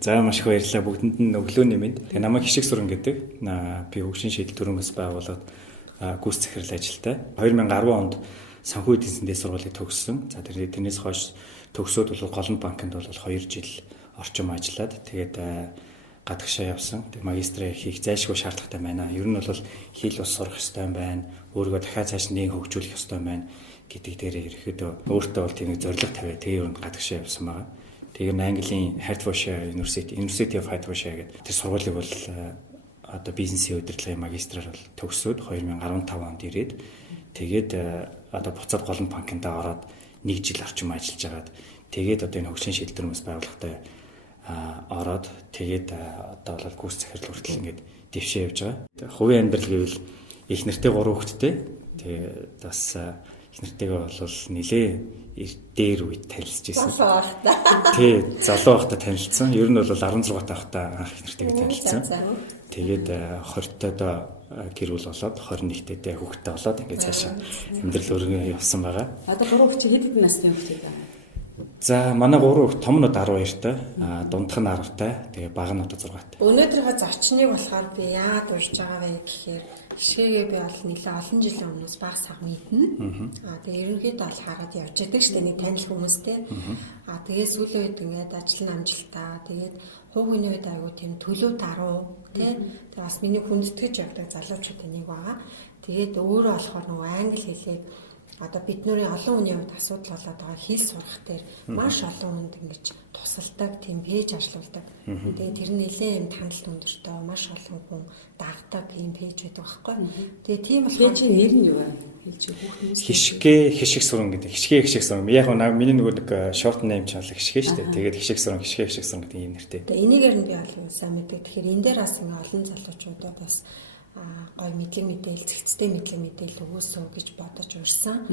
За маш их баярлалаа бүгдэнд нь өглөөний мэнд. Тэгээ намайг Хишиг Сүрэн гэдэг. Би хөгжлийн шийдэл төрөөс байгуулаад гүйц захирал ажилтай. 2010 онд санхүү эдийн засгийн дэд сургуулийг төгссөн. За тэрнээс хойш төгсөөд бол Голланд банкнд бол 2 жил орчим ажиллаад тэгээд гадагшаа явсан. Тэгээд магистраа хийх зайлшгүй шаардлагатай байна. Ер нь бол хэл ус сурах ёстой байна. Өөрийгөө дахиад цааш нэг хөгжүүлэх ёстой байна гэдэг дээр ерөөхдөө өөртөө бол тийм нэг зорилго тавиад тэгээд ер нь гадагшаа явсан байгаа. Тэгээд Английн Hertfordshire University of Hertfordshire гэдэг тэр сургуулийг бол одоо бизнесийн удирдлагын магистраар бол төгсөөд 2015 онд ирээд тэгээд одоо буцаад Голланд банкнд ороод 1 жил орчим ажиллаж агаад тэгээд одоо энэ хөгжлийн шийдэл төрөөс байгууллагатай ороод тэгээд одоо бол гүйц захирал хүртэл ингээд дэвшээ явж байгаа. Хувийн амьдрал гэвэл их нэртэй 3 хүүхэдтэй. Тэгээд бас их нэртэйгээ бол нилээ дээр үед танилцж ирсэн. Тий, залуу байхдаа танилцсан. Ер нь бол 16 таахта анх их нэртэйгээ танилцсан. Тэгээд 20-тойдоо гэр бүл болоод 21-тэйдээ хүүхэдтэй болоод ингээд цаашаа амьдрал өргөн явсан байгаа. Одоо 3 хүүхэд хэд хэдэн насны хүүхэд байна? За манай 3 хүүхэд том нь 12-тай, дундх нь 10-тай, тэгээ баг нь одоо 6-тай. Өнөөдрийнхөө зочныг болохоор би яагаад урьж байгаа вэ гэхээр хишээгээ би бол нэлээ олон жилийн өмнөөс баг сав мэднэ. Тэгээ ерөнхийдөө бол хараад явж байдаг шүү дээ нэг танил хүмүүстэй. Тэгээ сүүлийн үед ингээд ажил нь амжилтаа. Тэгээд хувийн үед айгуу тийм төлөв даруу тий. Тэгээ бас миний хүндэтгэж явдаг залуучуудын нэг байгаа. Тэгээд өөрөө болохоор нөгөө англи хэлийг одоо бидний олон хүний хувьд асуудал болоод байгаа хэл сурах дээр маш олон хүнд ингэж тусалдаг, тийм пэйж ажиллаулдаг. Тэгээд тэр нь нэлээд юм таналт өндөртэй, маш олон хүн дагдаг ийм пэйж байдаг байхгүй. Тэгээд тийм болохоор чи нэр нь юу вэ? Хэлж хүүхдүүд Хишиг Сүрэн гэдэг. Хишиг Сүрэн. Яг миний нөгөө нэг short name ч бол Хишиг шүү дээ. Тэгээд Хишиг Сүрэн гэдэг ийм нэртэй. Тэгээд энийгээр нь би бол сайн мэддэг. Тэгэхээр энэ дээр бас ингээ олон залуучуудад бас гой мэдлэг мэдээлэл, зэгцтэй мэдлэг мэдээлэл өгөөсөө гэж бодож урьсан.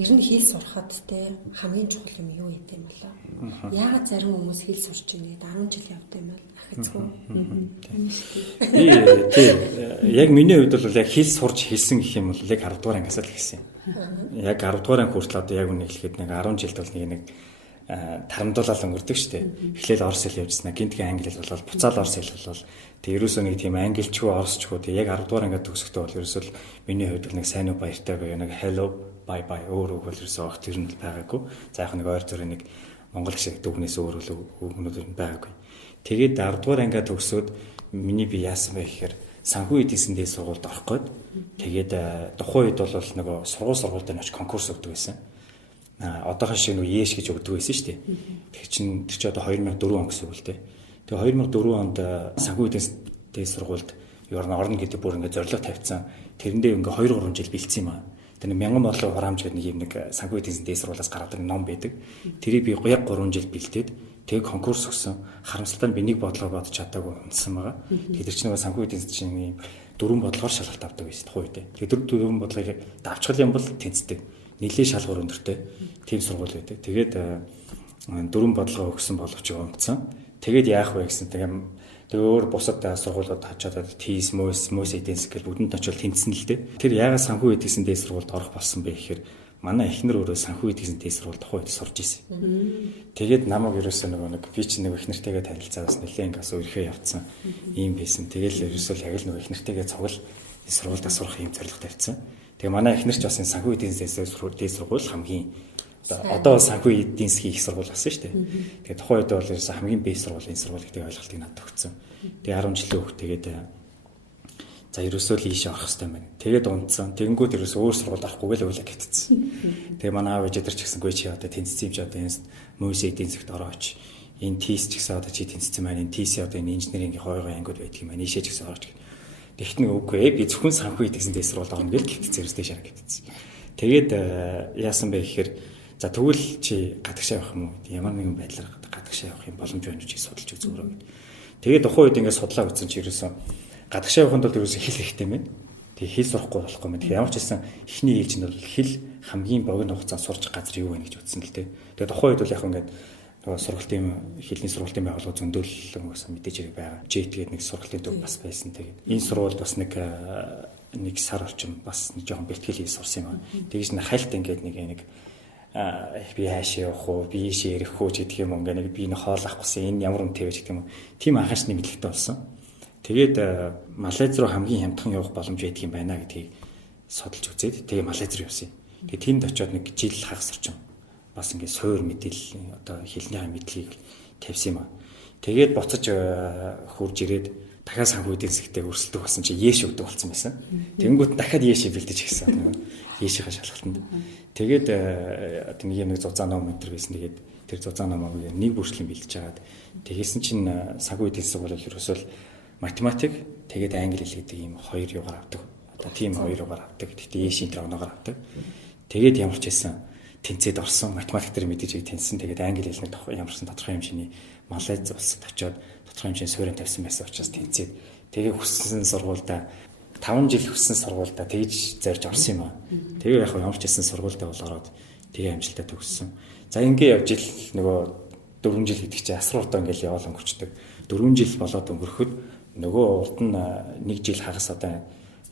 Ер нь хэл сурахад те хамгийн чухал юм юу гэдэм болоо. Яагаад зарим хүмүүс хэл сурч ийнэ гэдэг 10 жил явд юм бол ахицгүй. Тийм. Яг миний хувьд бол яг хэл сурч хэлсэн гэх юм бол яг 10 дугаар ангиасаа л хэлсэн юм. Яг 10 дугаар анги хүртэл одоо яг үнэ хэлэхэд нэг 10 жилд бол нэг тарамдуулаад өнгөрдөг шүү дээ. Эхлээд орос хэл явжснаа, гинтгийн англи хэл болол буцаал орос хэл болол. Тэг ерөөсөө нэг тийм англичгүй оросчгүй тэг яг 10 дугаар ангид төгсөхдөө бол ерөөсөө миний хувьд нэг сайн уу баяртай гоё нэг hello bye bye өөр үг бол ерөөсөө огт тэр нь байгаагүй. За яг нэг ойр зүрийн нэг монгол шиг дүгнээс өөр үгнүүд байгаагүй. Тэгээд 10 дугаар ангид төгсөөд миний би яасан бэ гэхээр санхүү эдийн засгийн дэд сургуульд орох гээд тэгээд тухайн үед бол нөгөө сургуульд нь очиж конкурс өгдөг байсан. Одоохон шиг нөгөө ЕШ гэж өгдөг байсан шүү дээ. Тэр чинь одоо 2004 он гэсэн үг л дээ. Тэгээ 2004 онд санхүү эдийн засгийн дэд сургуульд ер нь орно гэдэг бүр ингээд зорилго тавьсан. Тэрэндээ ингээ 2-3 жил бэлдсэн юм аа. Тэр нэг мянган бодлого хураамж гэдэг нэг юм нэг санхүү эдийн засгийн дэд сургуулиас гаргадаг ном байдаг. Тэрийг би яг 3 жил бэлдээд тэгээ конкурс өгсөн. Харамсалтай нь би нэг бодлого бодож чадаагүй унтсан байгаа. Тэгээ тэр чинь нөгөө санхүү эдийн засгийн 4 бодлогоор шалгалт авдаг байсан тухай үед. Тэгээ 4 бодлогыг давчгал юм бол тэнцдэг. Нилийн шалгуур өндөртэй тийм сургууль байдаг. Тэгээд 4 бодлого өгсөн боловч унтсан. Тэгээд яах вэ гэсэн тэгээ өөр бусад сургуулиуд хачаад ТИС, МОС эдийн засаг гэл бүгдэнд очил тэнцсэн л дээ. Тэр яагаад санхүү эдийн засгийн дэд сургуульд орох болсон бэ гэхээр манай эхнэр өөрөө санхүү эдийн засгийн дэд сургуульд тухайд сурж ирсэн. Тэгээд намайг ерөөсөө нэг би ч нэг эхнэртэйгээ танилцаа бас нэлээд ингээс өөрхөө явцсан юм байсан. Тэгэл ерөөсөө яг л нэг эхнэртэйгээ цугал сургуульд сурах юм зорилго тавьсан. Тэгээ манай эхнэр ч бас энэ санхүү эдийн засгийн дэд сургууль хамгийн одоо санхүү эдийн засгийн их сургууль болсон шүү дээ. Тэгээ тухайн үед бол ерөөсөө хамгийн бэйс сургууль энэ сургууль гэдэг ойлголтыг надад өгсөн. Тэгээ 10 жилийн өмнө тэгээд за ерөөсөө л ийшээ орох хэрэгтэй байна. Тэгээд унтсан. Тэгэнгүүт ерөөсөө өөр сургуульд орохгүй л уйлаа гэтцсэн. Тэгээ манай аав ээжээр ч гэсэн гүй чи одоо тэнцсэн юм чи одоо энэ МОС эдийн засгт орооч. Энэ ТИС ч гэсэн одоо чи тэнцсэн маань энэ ТИС одоо энэ инженерингийн хойгоо ангиуд байдаг юм аа. Ийшээ ч гэсэн орооч. Тэгт нэг үгүй ээ би зөвхөн санхүү эдийн засгийн дэд сургуульд орно гэж гэтцсэн ерөөсөө шараа гэтцсэн. Тэгээд яасан бэ гэхээр за тэгвэл чи гадагшаа явах юм уу? Ямар нэгэн байдлаар гадагшаа явах юм боломж байна уу чи судалж үз өөрөө гэд. Тэгээд тухайн үед ингээд судлаа үзсэн чи ерөөсөө гадагшаа явахын тулд ерөөсөө хэл хэрэгтэй мэн. Тэгээ хэл сурахгүй болохгүй мэн. Тэгэхээр ямар ч хэлсэн эхний ээлжинд бол хэл хамгийн богино хугацаанд сурч газар юу вэ гэж үзсэн л дээ. Тэгээд тухайн үед бол яг ингээд нөгөө сургалтын хэлний сургалтын байгууллага зөндөөлөл гэсэн мэдээж хэрэг байгаа. JET гэдэг нэг сургалтын төв бас байсан. Тэгээд энэ сургуульд бас нэг сар орчим бас нэг жоохон бэлтгэл хийж сурсан юм байна. Тэгэж нэг хальт ингээд нэг би хаашаа явах уу, би ийшээ ирэх үү гэдэг юм ингээ нэг би энэ хоол авах гэсэн энэ ямар үнэтэй вэ гэдэг юм. Тийм анхаасны мэдлэгтэй болсон. Тэгээд Малайз руу хамгийн хямдхан явах боломж байдаг юм байна гэдгийг судалж үзээд тэгээ Малайз руу явсан. Тэгээд тэнд очиод нэг жил хагас орчим бас ингээ суур мэдээлэл одоо хэлний мэдлэгийг тавьсан юм аа. Тэгээд буцаж хурж ирээд дахиад санхүү эдийн засгтээ өрсөлдөх болсон чи Яэш өгдөг болсон байсан. Тэнгүүт дахиад Яэшээ бэлдэж ихсэн. Яэшийнхаа шалгалтанд. Тэгээд одоо нэг зузаан ном өнтер байсан. Тэгээд тэр зузаан номоо нэг бүрчлэн бэлдэж хагаад тэгсэн чинь санхүү эдийн засаг бол ерөөсөө математик тэгээд англи хэл гэдэг ийм хоёр югаар авдаг. Одоо тийм хоёр югаар авдаг. Гэхдээ Яэшийн тэр оноогоор авдаг. Тэгээд ямар ч байсан тэнцээд орсон математик дээр мэдээж тэнцсэн. Тэгээд англи хэлний ямарсан тодорхой хэмжээний Малайз улсад очиод тодорхой хэмжээний суурин тавьсан байсан учраас тэнцээд тэгээ хүссэн сургуультай 5 жил хүссэн сургуультай тэгж зорж орсон юм аа. Тэгээ яг ямар ч хэлсэн сургуультай бол ороод тэгээ амжилттай төгссөн. За ингээ явж ил нөгөө 4 жил гэдэг чинь асар уртаа ингээл яваал өнгөрчдөг. 4 жил болоод өнгөрөхөд нөгөө урд нь 1 жил хагас одоо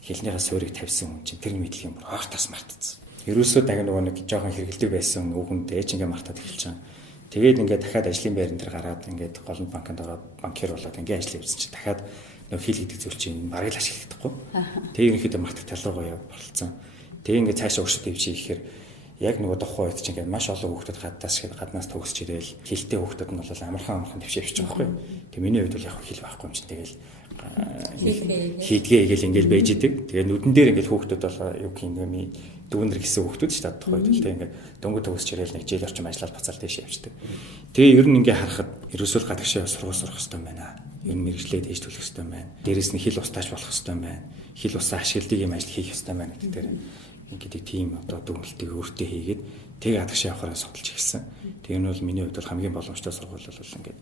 хэлнийхээ суурийг тавьсан хүн чинь тэр мэдлэг юм бүр огт тас мартцсан. Ерөөсөө дахин нөгөө нэг жоохон хэрэгэлдэг байсан үгэнд ээж ингээ мартаад эхэлж байгаа. Тэгээд ингээд дахиад ажлын байран дээр гараад ингээд голланд банкнд ороод банкир болоод ингээд ажил явуулсан чинь дахиад нөгөө хэл гэдэг зүйл чинь бараг л ашиглагдахгүй. Тэгээд ерөнхийдөө мартах тал руугаа болцсон. Тэгээд ингээд цаашаа өршөлт дэвшээ ихээр яг нөгөө тухайн үед чинь ингээд маш олон хүүхдүүд гаднаас төгсч ирээл хэлтэй хүүхдүүд нь бол амархан төвшөө явчих байгаа байхгүй. Тэгээд миний хувьд бол яг хэл байхгүй юм чинь тэгэл хийдгээ игээл ингээл байж идэг. Тэгээд нүдэн дээр ингээл хүүхдүүд бол юу гэх юм бэ дүүнэр гэсэн хүүхдүүд ч таад тухайд л тийм ингээд дөнгөж төгсч ирээл нэг жил орчим ажиллаад буцаал дэше явчихдаг. Тэгээ ер нь ингээд харахад ерөөсөө гадагшаа сургууль сурах хэрэгтэй байна. Ер нь мэрэгчлээд ээж төлөх хэрэгтэй байна. Дээрээс нь хэл устаач болох хэрэгтэй байна. Хэл усаа ашигладаг юм ажил хийх хэрэгтэй байна гэдэг дээр ингээд тийм одоо дүгнэлтийг өөртөө хийгээд тэгээ гадагшаа явахаараа судалж эхэлсэн. Тэгээ энэ бол миний хувьд бол хамгийн боломжтой сургууль бол ингээд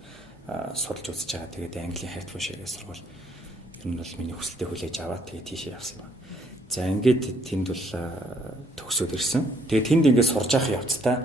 судалж үзэж байгаа. Тэгээд Английн хайрт бушээгээ сургууль ер нь бол миний хүсэлтэд хүлээж аваад тэгээ тийшээ явсан юм. За ингээд тэнд бол төгсөөд ирсэн. Тэгээ тэнд ингээд сурж явах явцдаа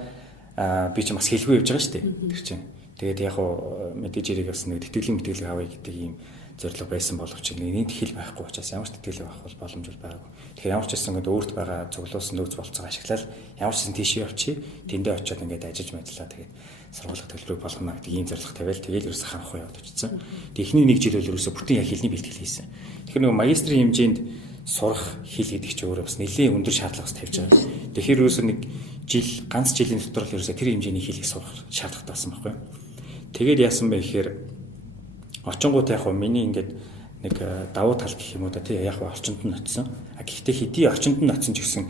би ч бас хэлгүй явж байгаа шүү дээ. Тэр чинь. Тэгээд яг хуу мэдээж ирэх бас нэг тэтгэлийн мэдээлэл авъя гэдэг ийм зорилго байсан боловч нэг хэл байхгүй учраас ямар ч тэтгэл авах бол боломж байгаагүй. Тэгэхээр ямар ч гэсэн ингээд өөрт байгаа цуглуулсан нөөц болцоог ашиглаад ямар ч гэсэн тийшээ явчих. Тэндээ очиод ингээд ажиллаж мэдлээ. Тэгээд сургуулах төлбөрийг болгоно гэдэг ийм зорилго тавиал тэгээд ерөөсө харанхуй яваад очсон. Эхний нэг жил бол ерөөсө бүтэн яг хэлний бэлтгэл хийсэн. Тэгэхээр нэг магистрийн хэмжээнд сурах хэл гэдэг чинь өөрөө бас нэлээд өндөр шаардлагаас тавьж байгаа. Тэгэхээр ерөөсө нэг жил ганц жилийн дотор л ерөөсө тэр хэмжээний хэлийг сурах шаардлагатай болсон байхгүй. Тэгээд яасан бэ гэхээр очингууд яг миний ингээд нэг давуу тал гэх юм уу да тий яг орчинд нь очисон. Гэхдээ хэдий орчинд нь очисон ч гэсэн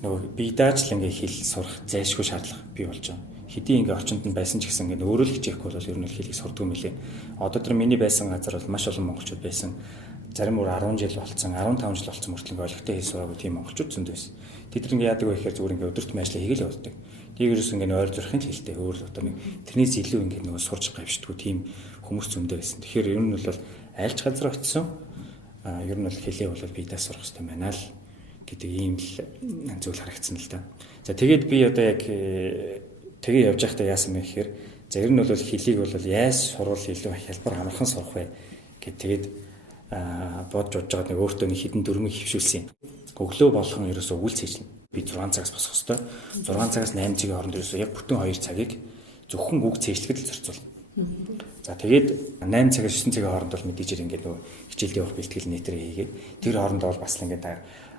нөгөө би дааж л ингээд хэл сурах зайлшгүй шаардлага бий болж байгаа. Хэдий ингээд орчинд нь байсан ч гэсэн ингээд өөрөө л хичээхгүй бол ер нь хэлийг сурдаг юм лээ. Одоо тэр миний байсан газар бол маш олон монголчууд байсан. Зарим өөр 10 жил болцсон, 15 жил болцсон мөртлөө ойлгохтой хэл сураагүй тийм монголчууд зөнд байсан. Тэд ингээ яадаг вэ гэхээр зүгээр ингээ өдөртмөн ажил хийгээл явдаг. Тийгээрээс ингээ ойр зурхын хэлтэй өөр одоо нэг тэрнээс илүү ингээ нөгөө сурч гавьшдгүй тийм хүмүүс зөндөө байсан. Тэгэхээр ер нь бол айлч газар очисон. Ер нь бол хэлээ бол бидээ сурах хэрэгтэй байна л гэдэг ийм л зүйл харагдсан л да. За тэгээд би одоо яг тэгээ явж байхдаа яасан бэ гэхээр за ер нь бол хэлийг бол яаж сурвал илүү хялбар амархан сурах вэ гэд тэгээд бодж байгаа нэг өөртөө нэг хідэн дөрмийг хөвшүүлсэн. Өглөө болгон ерөөсөө үйл цэжлэн. Би 6 цагаас босох ёстой. 6 цагаас 8 цагийн хооронд ерөөсөө яг бүтэн 2 цагийг зөвхөн үг цэжлэхэд л зарцуулна. За тэгээд 8 цагаас 9 цагийн хооронд бол мэдээж ингээд нөгөө хичээлд явах бэлтгэл нэтэр хийгээд тэр хооронд бол бас л ингээд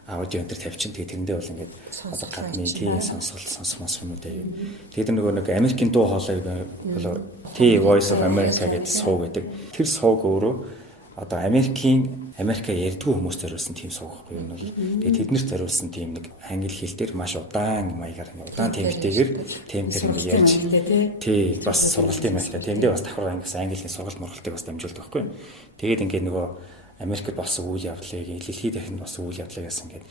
аудио өнтер тавьчин. Тэгээд тэрэндээ бол ингээд одоо гадны тийм сонсох юм уу дээ. Тэгээд нөгөө нэг Америкийн дуу хоолой бол T Voice of America гэдэг сууг гэдэг. Тэр сууг өөрөө одоо Америка ярьдгүй хүмүүс зориулсан тийм суугахгүй юм бол тэгээд тэднэрт зориулсан тийм нэг англи хэл дээр маш удаан маягаар удаан темптэйгээр темпээр ингэ ярьж тий бас сургалтын маягаар тэндээ бас давхар англи английн сургалт мургалтыг бас дамжуулдаг байхгүй. Тэгээд ингээд нөгөө Америкт болсон үйл явдлыг дэлхийд дахин болсон үйл явдлыг бас ингээд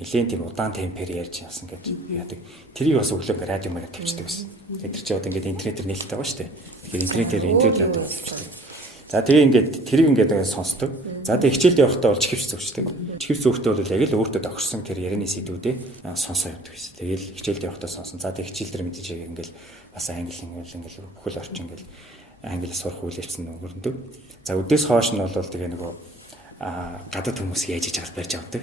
нэлээд тийм удаан темпээр ярьж яасан гэж яадаг. Тэрийг бас өглөө ингээд радио маягаар тавьчихдаг байсан. Тэгээд тэр чинь одоо ингээд интернетээр нээлттэй байгаа шүү дээ. Тэгэхээр интернет радио тавьчихдаг. За тэгээ ингээд тэрийг ингээд сонсдог. За тэгээ хичээлд явахдаа бол чихвч зөвчдөг. Чихвч зөвхтөө бол яг л өөртөө тохирсон тэр ярианы сэдвүүдээ сонсоо явдаг гэсэн. Тэгээл хичээлд явахдаа сонсон. За тэгээ хичээл дээр мэдээж ингээд бас англи ингээд бүхэл орчин ингээд англи сурах үйл явц нь өнгөрөндөг. За өдөөс хойш нь бол тэгээ нөгөө гадаад хүмүүс яаж иж аваад барьж авдаг.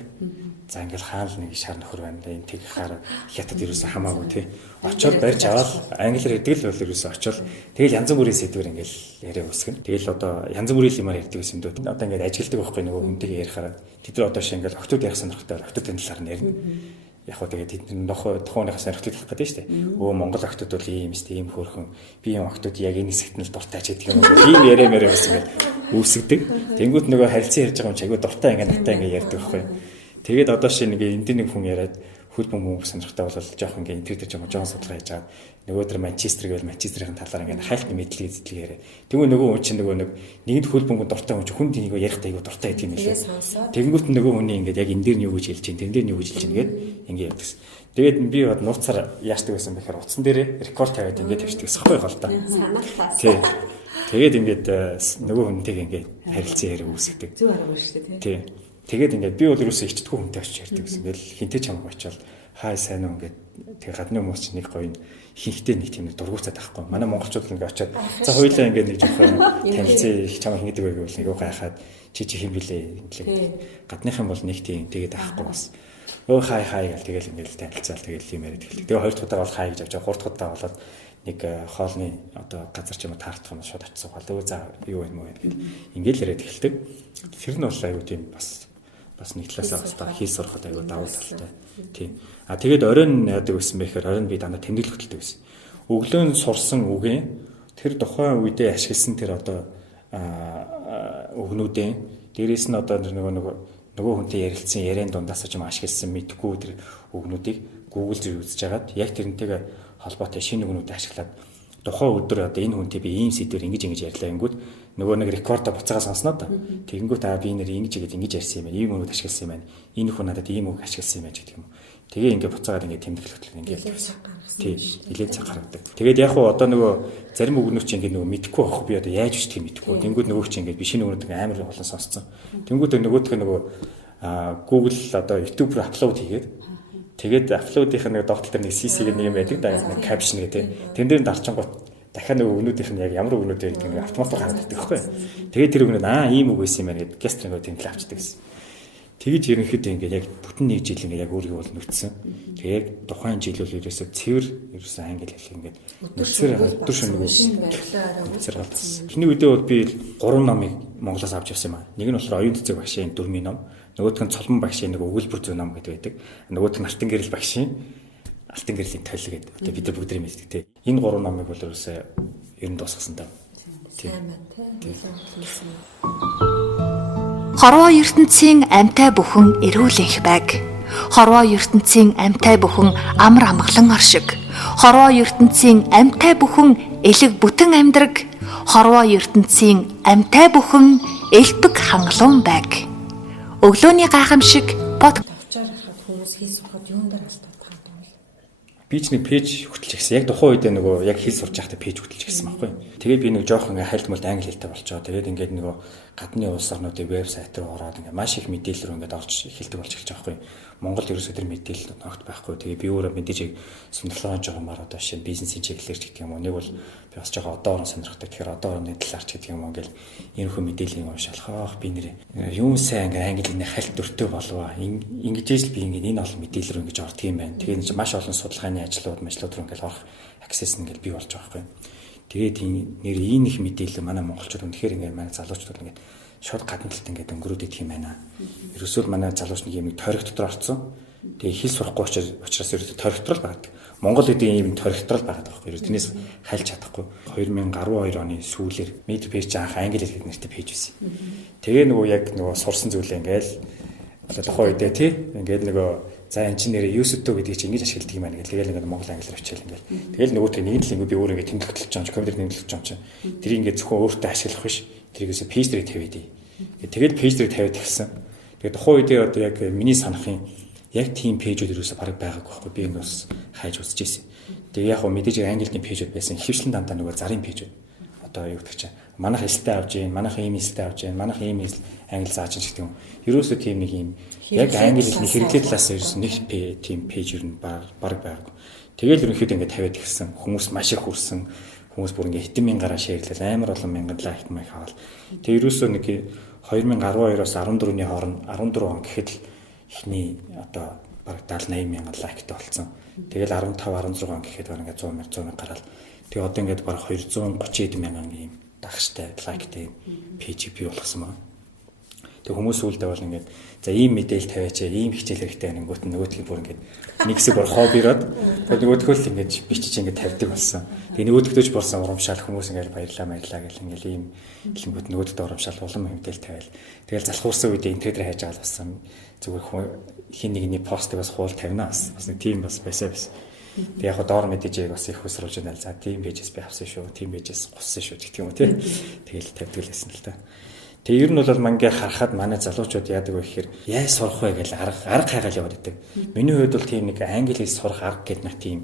За ингээл хаал нэг шар нөхөр байна. Энэ тэг хаар хятад ерөөсө хамаагүй тий. Очоод барьж аваад англиар ярьдаг л бол ерөөсө очоод тэгэл янз бүрийн сэдвэр ингээл яриа үсгэн. Тэгэл одоо янз бүрийн юмар ярьдаг гэсэн дөө. Одоо ингээд ажилдаг байхгүй нөгөө хүнтэйгээ ярихаараа тэд нар одоо шиг ингээл октод ярих сонирхтой октодын талаар нь ярина. Яг хөө тэгээд тэд тухайнаас сонирхдаг хэлэх гэдэг шүү дээ. Өө Монгол октод бол ийм өстэй ийм хөөрхөн би юм октод яг энэ хэсэгт нь л дуртай ч гэдэг юм. Ийм яриа мэрэ бас ингээд үүсгдэг. Тэнгүүт нөгөө харилцан ярьж байгаа юм чагүй дуртай ингээд натаа ингээд ярьдаг байхгүй. Тэгээд одоо шиг нэг энд нэг хүн яриад хөл бөмбөг сонирхтой бол жоох ингээд интернет дээр жоох судалгаа хийж байгаа. Нөгөө төр Манчестер гэвэл Манчестерийн талаар ингээд хайлт мэдлэг эзэдлэг яриа. Тэгвэл нөгөө хүн чинь нөгөө нэгд хөл бөмбөг дуртай хүн чинь хүнд энийг ярих тайгуу дуртай гэдэг юм лээ. Тэнгүүт нөгөө хүний ингээд яг энэ дээр нь юу гэж хэлж чинь тэн дээр нь юу гэж хэлж чинь гээд ингээд ярьдагс. Тэгээд би бод нууцаар яашдаг байсан бэхээр утсан дээр рекорд тавиад ингээд тавьчихдаг байхгүй гол та. Тий. Тэгээд ингээд нөгөө хүнтэйгээ ингээд харилцан яриа үүсгдэг. Зүг арга шүү дээ тий. Тэгээд ингээд би бол ерөөсөө ичдэггүй хүнтэй очиж ярьдаг гэсэн. Ингээл хинтэй чамаг очивол хай сайн уу ингээд тэгээ гадны хүмүүс чинь нэг гоё хинхтэй нэг тийм дургуутаад байхгүй. Манай монголчууд ингээд очиод за хоёулаа ингээд нэг жоох танилцээ их чамаг хингэдэг байг бол нэг уу гайхаад чи хэм билээ гэдэг. Гадныхан бол нэг тийм тэгээд авахгүй бас. Өө хай гэл тэгэл ингээд танилцаал тэгэл юм яриад эхэлдэг. Тэгээ хоёр дахь удаа бол хай гэж авч гурав дахь удаа болоод нэг хоолны одоо газар ч юм уу таардах юм шууд очиж суугаад өө за юу юм уу гэдэг. Ингээд яриад эхэлдэг. Тэр нь бол аюу тийм бас нэг талаасаа бас хийл сурахад аюу давуу талтай. Тийм. Тэгээд оройн яадаг гэсэн бэхээр оройн би дандаа тэмдэглэл хөтэлдэг байсан. Өглөө нь сурсан үгээ тэр тухайн үедээ ашигласан тэр одоо өгнүүдээ дээрээс нь одоо нөгөө хүнтэй ярилцсан яриан дундаас ч юм ашигласан мэдхгүй тэр өгнүүдийг Google дээр үзэж хагаад яг тэрнтэйгээ холбоотой шинэ өгнүүдийг ашиглаад тухайн өдөр одоо энэ хүнтэй би ийм сэдвэр ингэж ярьлаа гингүүд нөгөө нэг рекордо буцаага сонсноо та. Тэгэнгүүт би нэр ингэж ярьсан юм байна. Ийм өгнүүд ашигласан юм байна. Энэ хүн надад ийм үг ашигласан юм байна гэдэг юм. Тэгээ ингээд буцаагаад ингээд тэмдэглэл хөтлөн ингээд тий нилээд цаг гаргадаг. Тэгээд яг хуу одоо нөгөө зарим өгнүүд чинь ингээд нөгөө мэдхгүй байхгүй би одоо яаж ч тийм мэдхгүй. Тэнгүүд нөгөө чинь ингээд би шинэ өгнүүд амар олон сонсцсон. Тэнгүүд нөгөөх нь нөгөө Google одоо YouTube руу аплод хийгээд тэгээд апплодынх нь догтол дээр нэг CC-г нэг юм байдаг да нэг caption гэдэг. Тэн дээр дарчингууд дахиад нэг өгнүүдийнх нь яг ямар өгнүүд байдаг ингээ автоматар гараад ирдэг байхгүй. Тэгээд тэр өгнүүд ийм үг байсан юм байна гэдэг гестринг тэмдэглэл авчдаг гэсэн. Тэгэж ерөнхийдөө ингээ яг бүтэн нэг жил ингээ яг өөрийгөө бол нүцсэн. Тэгээд тухайн жил бол ерөөсөө цэвэр ерөөсөө англи хэл ингээ нүцээр өдөр шөнөгүй цэвэр галдсан. Эхний үедээ бол би 3 номыг Монголоос авч явсан юм аа. Нэг нь болохоор оюун цэцэг багшийн 4-ийн ном. Нөгөөх нь цолмон багшийн нэг өгүүлбэр зүй ном гэдэг байдаг. Нөгөөх нь алтан гэрэл багшийн алтан гэрлийн тойл гэдэг. Одоо бид нар бүгд мэддэг те. Энэ 3 номыг бол ерөөсөө ер нь дуусгасан даа. Тийм байна те. Хорвоо ертөнцийн амьтай бүхэн эрүүлэнх байг. Хорвоо ертөнцийн амьтай бүхэн амар амгалан оршиг. Хорвоо ертөнцийн амьтай бүхэн элэг бүтэн амьдраг. Хорвоо ертөнцийн амьтай бүхэн элбэг хангалуун байг. Өглөөний гайхамшиг бод Тавчаар хахад хүмүүс хийх сурахад юун дээр алдаад байгаа юм бэ? Би ч нэг пэйж хөтлж гисэн. Яг тухайн үедээ нөгөө яг хэл сурж байхдаа пэйж хөтлж гисэн байхгүй. Тэгээд би нэг жоох ингээ хайлт мөлд англи хэлтэй болчоо. Тэгээд ингээд нөгөө гадны улс орнуудын вебсайт руу ороод ингээ маш их мэдээлэл рүү ингээд орж эхэлдэг болж эхэлж байгаа байхгүй. Монгол ерөөсөө тэр мэдээлэл ногт байхгүй. Тэгээд би өөрөө мэдээж сонирхолтой жоомаар одоо шинэ бизнесийн чиглэлээр ч гэдэг юм уу. Нэг бол би бас жоохон одоо орон сонирхдаг. Тэгэхээр одоо орны талаар ч гэдэг юм уу ингээл энэ хөө мэдээллийн уншаалхах би нэр юм сайн ингээ англи хэлний хальт өртөө болов. Ингэж л би ингээ энэ олон мэдээлэл рүү ингэж ордог юм байна. Тэгээд маш олон судалгааны ажлууд руу ингээл орох аксесс ингээл бий болж байгаа байхгүй. Тэгээд нэр ийм их мэдээлэл манай монголчууд үнэхээр ингээ манай залуучууд ингээ шууд гадна талд ингээд өнгөрөөд идэх юм байна. Ерөөсөө манай залууч нэг юм тойрог дотор орцсон. Тэгээ хэл сурахгүй учраас ерөөсөө тойрог дотор л байдаг. Монгол гэдэг юм тойрог дотор л байгаа байхгүй. Ерөөс тэрнээс хайлж чадахгүй. 2012 оны сүүлээр мид пэйж анх англи хэл нэртэй пэйж байсан. Тэгээ нөгөө яг нөгөө сурсан зүйлээ ингээл одоо тухайн үедээ тий ингээд нөгөө за эн чинь нэрээ YouTube гэдэг чинь ингэж ашигладаг юм байна гэл тэгэл ингээд монгол англиар өчөөл ингээл. Тэгэл нөгөө тэр нэг л ингэ би өөрөө ингээд тэмдэглэж байгаа юм чи компьютер тэмдэглэж байгаа юм чи. Тэр ингээд зөвхөн өөртөө ашиглах биш. Тэрийгээс пэйж дээр тавиад. Тэгээд пэйж дээр тавиад гисэн. Тэгээд тухайн үедээ одоо яг миний санахын яг тийм пэйжүүд ерөөсө бараг байгаагүй байхгүй. Би энэ бас хайж үзэж ирсэн. Тэгээд яг хөө мэдээж английн пэйжүүд байсан. Хөвшлэн дандаа нөгөө зарын пэйжүүд. Одоо юу гэдэг чинь манайх хэлтэй авч ийн, манайх ийм хэлтэй авч ийн, манайх ийм англи зааж ин гэдэг юм. Ерөөсө тийм нэг юм яг англи хэлний хэрэглээ талаас ерөөсө нэг тийм пэйж ер нь бараг байгаагүй. Тэгээд ерөнхийдөө ингээд тавиад гисэн. Хүмүүс маш их хүрсэн. хүмүүс бүр ингээ хэдэн мянгараа шеэрлэл амар олон мянган лайк майк аваад. Тэгээ ерөөсөө нэг 2012-оос 14-ний хооронд 14 он гэхэд л ихний одоо бараг 70-80 мянган лайктай болсон. Тэгэл 15-16 он гэхэд бараг ингээ 100 мянга гараад. Тэгээ одоо ингээд бараг 230 мянган ийм дагштай лайктай пэйж бий болгосон байна. Тэг хүмүүс үлдээ бол ингээд за ийм мэдээлэл тавиач, ийм хичээл хэрэгтэй нэггүүт нөгөөдхийн бүр ингээд нэг хэсэг бүр хоббироод нөгөөдгөө л ингээд бичиж ингээд тавьдаг болсон. Тэгээ нөгөөдгөөж борсон урамшаал хүмүүс ингээд баярлаа гэл ингээд ийм нэггүүт нөгөөдгөө урамшаал улам мэдээлэл тавиал. Тэгэл залхуурсан үед интернетээр хайж аваад болсон зүгээр хин нэгний постыг бас хуул тавина бас нэг тийм бас байсан. Тэг яг доор мэдээжийг бас их өсрүүлж байна л за тийм бэжэс би авсан шүү, тийм бэжэс гуссан шүү гэх юм уу тий. Тэгэл тавьдаг лсэн л та. Тэг ер нь бол мангээ харахад манай залуучууд яадаг вэ гэхээр яаж сурах вэ гэж арга хайгаал яваад идэг. Миний хувьд бол тийм нэг англи хэл сурах арга гэдэг нэг тийм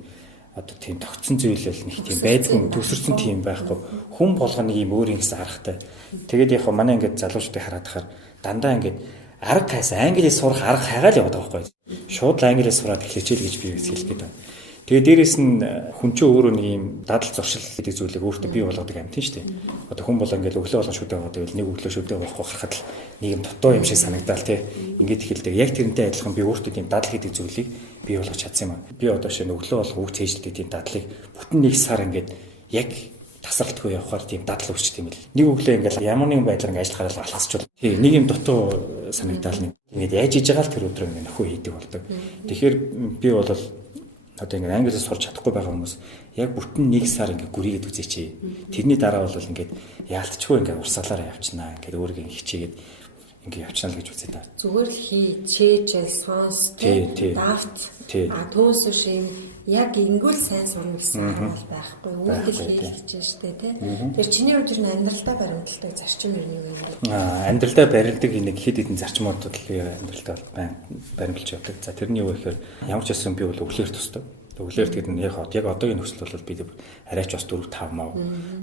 одоо тийм тогтсон зүйл бол нэг тийм байдгүй төсөрсөн тийм байхгүй. Хүн болгоны ийм өөр юм гэсэн аргатай. Тэгээд яг манай ингээд залуучуудыг хараад тахаар дандаа ингээд арга хайсан англи хэл сурах арга хайгаал яваад байгаа байхгүй. Шууд англи хэл сураад эхлэчихэл гэж би хэлгээд байна. Тэгээ дээрэс нь хүн чинь өөрөө нэг юм дадал зуршил гэдэг зүйлийг өөртөө бий болгодог амтэн шүү дээ. Одоо хүн бол ингээл өглөө болгон шүдэ аваад байвал нэг өглөө шүдэ авахгүй харахад л нэг юм дутуу юм шиг санагдаал тий. Ингээд эхэлдэг. Яг тэрнтэй адилхан би өөртөө тийм дадал гэдэг зүйлийг бий болгож чадсан юм аа. Би одоо шинэ өглөө болгон үг цээжлдэг тийм дадлыг бүтэн нэг сар ингээд яг тасралтгүй явахаар тийм дадал өгчт юм л. Нэг өглөө ингээл ямар нэгэн байдлаар ингээд ажиллахаар л алхасчул. Тий. Нэг юм дутуу санагдаал нэг ингээд яаж хийж байгаа л тэр өдрөө ингээд нөхөө хийдэг болдог. Тэгэхээр би бол одоо ингээд англиас сурч чадахгүй байгаа хүмүүс яг бүтэн нэг сар ингээд гүрийгээд үзээч. Тэрний дараа бол ингээд яалтчгүй ингээд урсгалаараа явчихнаа. Ингээд өөрийгөө хичээгээд ингээд явчихна л гэж үзээ та. Зүгээр л чэжэл сонс давт түүнээс шин яг ингүүл сайн сурна гэсэн хаал байхгүй. Үйлдэл хийх гэж штэ тий. Тэр чиний хувьд ер нь амьдралдаа баримталдаг зарчим ер нь юу юм бэ? Амьдралдаа баримтдаг нэг хэд хэдэн зарчмуудад л амьдралдаа баримталж явдаг. За тэрний юу гэхээр ямар ч байсан би бол өглөөр тусдаг. Өглөөр тэгээд яг одоогийн нөхцөл бол би арайч бас 4 5 мав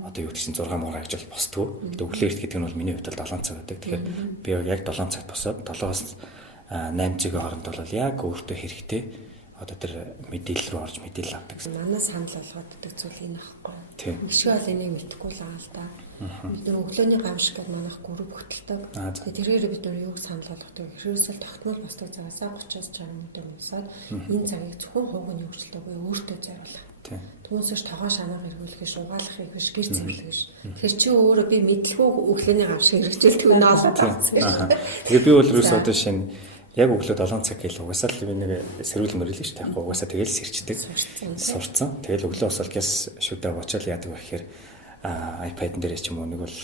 одоо юу гэсэн 6 муу гэж бол босдгоо. Өглөөр гэдэг нь бол миний хувьд 7 цаг байдаг. Тэгэхээр би яг 7 цагт босоод 7-аас 8 цагийн хооронд бол яг өөртөө хэрэгтэй одоо тэр мэдээлэл рүү орж мэдээлэл авдаг гэсэн. Манай санал болгодог зүйл энэ аахгүй. Ишгүй бол энийг мэдхгүй л аа л да. Бид өглөөний гамшиг гэдэг манайх групп хөтэлдэг. Тэрээр бид юу санал болгодог. Ерөөсөө тогтмол босдог цагаас 30-60 минут өмнөсөд энэ цагийг зөвхөн хуугны хөрчлөөгөө өөртөө зориулах. Түүнээс тогоо шанаа хэрэглэхээс угаалгахыг биш гэр цэвэрлэх биш. Тэр чи өөрөө би мэдлгүй өглөөний гамшиг хэрэгжүүлдэг нь олоод авсан. Тэгээ би бол ерөөсөө одоо шинэ яг өглөө 7 цаг гээл угаасаа л би нэг сэрүүл мөрөл шүү дээ. Яг угаасаа тэгэл сэрчдэг. Сурцсан. Тэгэл өглөө босол гэс шүдэ бочол яадаг вэ гэхээр iPad-н дээр ч юм уу нэг бол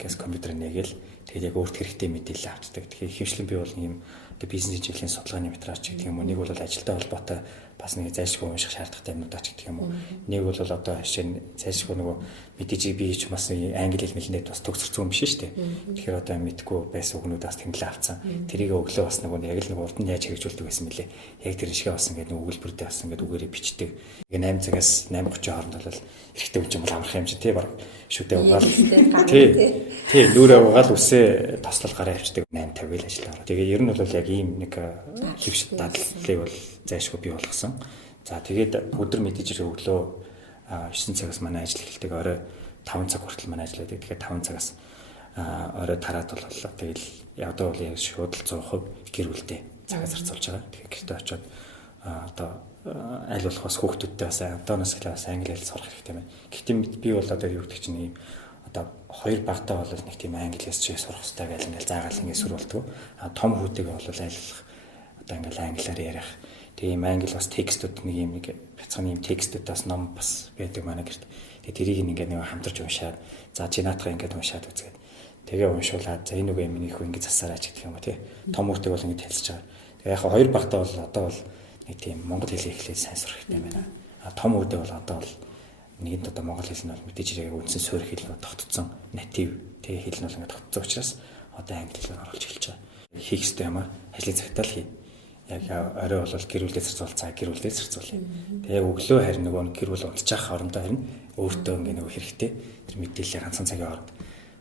гэс компьютер нэгээл тэгэл яг өөрт хэрэгтэй мэдээлэл авчдаг. Тэгэхээр хөвшлэн би бол ийм одоо бизнес чиглэлийн судалгааны материал ч гэх юм уу, нэг бол ажилтай холбоотой бас нэг зайлшгүй унших шаардлагатай юмудаа ч гэх юм уу. Нэг бол одоо жишээ нь зайлшгүй нөгөө мэдээж би ч бас англи хэл мэлнээд бас төгсөрсөн юм биш шүү дээ. Тэгэхээр одоо мэдгүй байсан үгнүүдээс тэмдэглээ авцсан. Тэрийг өглөө бас нөгөө яг л нэг урд нь яаж хэрэгжүүлдэг байсан мөлий. Яг тэр шиг бас ингээд нөгөө өгүүлбэрдээ бас ингээд үгээрээ бичдэг. Тэгээ 8 цагаас 8:30 хооронд бол эрэхтэй юм чинь бол амарх юм чи тий баг шүдэ угаал. Тий нүрээ угаал үсээ тослол гараа явчихдаг 8:50 л ажиллаа. Тэгээ ер нь бол яг ийм нэг хөвшөт дадлыг бол зайлшгүй бий болгосон. За тэгээд өдөр мэдээж өглөө 9 цагаас манай ажил эхэлдэг. Орой 5 цаг хүртэл манай ажил байдаг. Тэгэхээр 5 цагаас орой тараад боллоо. Тэгэл одоо бол яг шууд л 100% гэр бүлтэй цагаас зарцуулж байгаа. Тэгэхээр гэртээ очиод одоо аль болох бас хүүхдүүдтэй бас одооноос эхлээ бас англи хэл сурах хэрэгтэй байна. Гэхдээ би бол одоо юу гэдэг чинь ийм одоо хоёр багтаа бол нэг тийм англи хэл сурах хэрэгтэй гэж ингээл заагаал ингээд сүрүүлдэг. Том хүүтэйгээ бол аль болох одоо ингээл англиар ярих. Тэгээ ийм англи бас текстүүд нэг юм нэг бяцхан ийм текстүүд бас ном бас байдаг манай гэрт. Тэгээ тэрийг ингээд нэг хамтарч уншаад за чи наатах ингээд уншаад үзгээд тэгээ уншуулаад за энэ үг юм нэг хөө ингээд засаараач гэх юм уу тий. Том хүүтэй бол ингээд хэлж байгаа. Тэгээ яг хоёр багтаа бол одоо бол нэг тийм монгол хэлийг эхлээд сайн сурах хэрэгтэй байна. Том хүүтэй бол одоо бол нэгэнд одоо монгол хэл нь бол мэдээж яг үндсэн суурь хэл нь тогтцсон натив тэгээ хэл нь бол ингээд тогтцсон учраас одоо англи хэлээр оруулж эхэлж байгаа. Хийх хэрэгтэй юм аа. Ажлын цагтаа л хий. Яг орой бол гэр бүлдээ зарцуулцаа гэр бүлдээ зарцуулъя. Тэгээ яг өглөө харин нөгөө гэр бүл унтчих хоорондоо харин өөртөө ингээ нөгөө хэрэгтэй тэр мэдээлэл ганцхан цагийн хооронд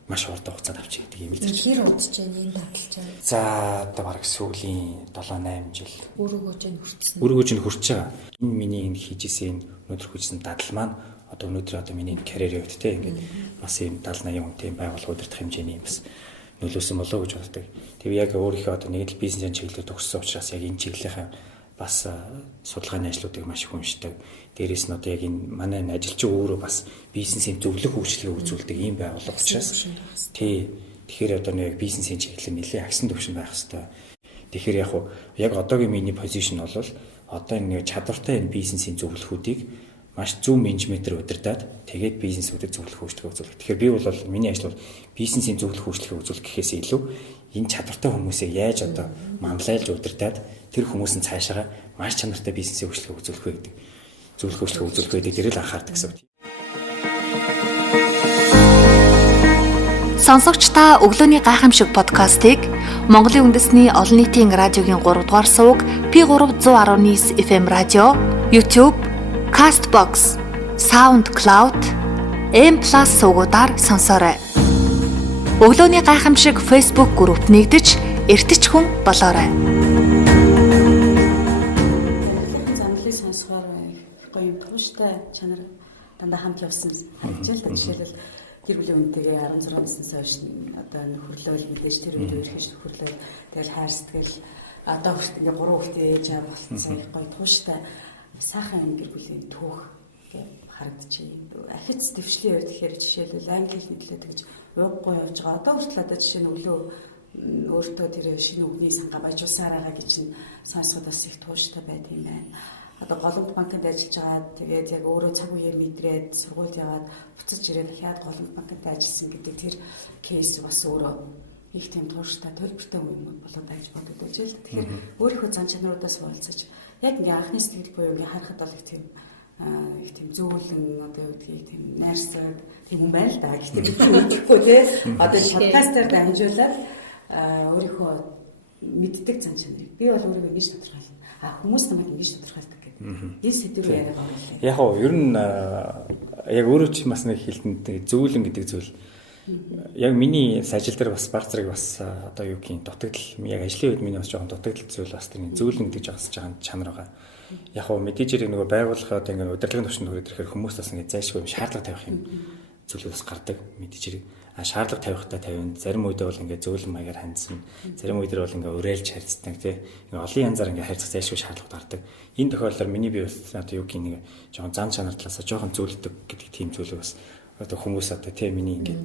маш урт хугацаанд авчих гэдэг юм л зэрэг. Хэр удаж байна энэ баталж байна? За одоо бараг сүүлийн 7-8 жил. Өрөөгөөж нь хүрсэн. Өрөөгөөж нь хүрч байгаа. Энэ миний энэ хийжсэн өнөдөр хүчсэн дадал маань одоо өнөөдөр одоо миний карьер явд те ингээд бас ийм 70-80 хүнтэй байгууллага удирдах хэмжээний бас нөлөөсөн болоо гэж боддог. Тэг яг өөрийнхөө одоо нэг л бизнесийн чиглэлээр төгссөн учраас яг энэ чиглэлийнхаа бас судалгааны ажлуудыг маш их уншдаг. Дээрээс нь одоо яг энэ манай ажилчин өөрөө бас бизнесийн зөвлөх үйлчлэгээ үзүүлдэг ийм байгууллага учраас тэгэхээр одоо нэг бизнесийн чиглэл нэлээд агсан төвшин байх хэрэгтэй. Тэгэхээр яг одоогийн миний позишн бол одоо нэг чадвартай энэ бизнесийн зөвлөхүүдийг маш зөв менежментээр удирдаад тэгээд бизнесүүдэд зөвлөх үйлчлэгээ үзүүлэх. Тэгэхээр би бол миний ажил бол бизнесийн зөвлөх үйлчлэгээ үзүүлэх гэхээс илүү энэ чадвартай хүмүүсийг яаж одоо манлайлж удирдаад тэр хүмүүс нь цаашаа маш чанартай бизнесийн үйлчлэгээ үзүүлэх вэ гэдэг. Зөвлөх үйлчлэгээ үзүүлэх вэ гэдэг дэрэл анхаардаг гэсэн үг. Сонсогч та өглөөний гайхамшиг подкастыг Монголын үндэсний олон нийтийн радиогийн 3 дугаар сувг P319 FM радио, YouTube, Castbox, SoundCloud, M+ сувгуудаар сонсоорой. Өглөөний гайхамшиг Facebook группт нэгдэж эртэж хүн болоорой. Занлыг сонсохоор гоё юм тууштай чанар дандаа хамт явсан харагдаж байна. Жишээлбэл гэр бүлийн үнэтэйгээ 16 наснаас хойш одоо нөхөрлөл мэдээж тэр үед өөрхөж нөхөрлөл тэгэл хайр сэтгэл одоо хүртэл ингээ 3 хүүхдээ ээж аа болцсон гоё тууштай сайхан юм гэр бүлийн түүх гэж харагдчихээн. Ахиц дэвшлийн үед тэгэхээр жишээлбэл англи хэл хэлээд гэж ууггүй явж байгаа. Одоо хүртэл одоо жишээ нь өглөө өөртөө тэр шинэ үгний сангаа бажуулсаар байгаа гэж нь сонсоход бас их тууштай байд юм байна. Одоо голомт банкнд ажиллаж байгаа. Тэгээд яг өөрөө цаг үеэр мэдрээд сургуульд яваад буцаж ирээд дахиад голомт банкнд ажилласан гэдэг тэр кейс бас өөрөө их тийм тууштай төлбөртэй юм болоод байж бодогдож байна. Тэгэхээр өөрийнхөө зан чанаруудаас болцож яг ингээ анхны сэтгэл буюу ингээ харахад бол их тийм зөөлөн одоо юу гэдгийг тийм найрсаг тийм юм байна л да. Гэхдээ үтгэхгүй тийм одоо подкастаар дамжуулаад өөрийнхөө мэддэг зан чанарыг би бол өөрийгөө ингэж тодорхойлно. Хүмүүс намайг ингэж тодорхойлдог гэдэг. Энэ сэдвээр яриаг оруулъя. Яг ер нь яг өөрөө ч бас нэг хэлтэнд зөөлөн гэдэг зүйл яг миний ажил дээр бас баг зэрэг бас одоо юу гин дутагдал яг ажлын үед миний бас жоохон дутагдал зүйл бас тэр зөөлөн гэдэг жагсаж байгаа чанар байгаа. Яг мэдээж хэрэг нөгөө байгууллага одоо ингээд удирдлагын төвшөнд хүрээд ирэхээр хүмүүс бас ингээд зайлшгүй юм шаардлага тавих юм зүйлүүд бас гардаг мэдээж хэрэг. Шаардлага тавихтаа тавина. Зарим үедээ бол ингээд зөөлөн маягаар хандсан. Зарим үедээ бол ингээд уриалж харьцдаг тий. Ингээд олон янзаар ингээд харьцах зайлшгүй шаардлага гардаг. Энэ тохиолдолд миний бие бас одоо юу гин нэг жоохон зан чанар талаас жоохон зөөлдөг гэдэг тийм зүйлүүд бас одоо хүмүүс одоо тий миний ингээд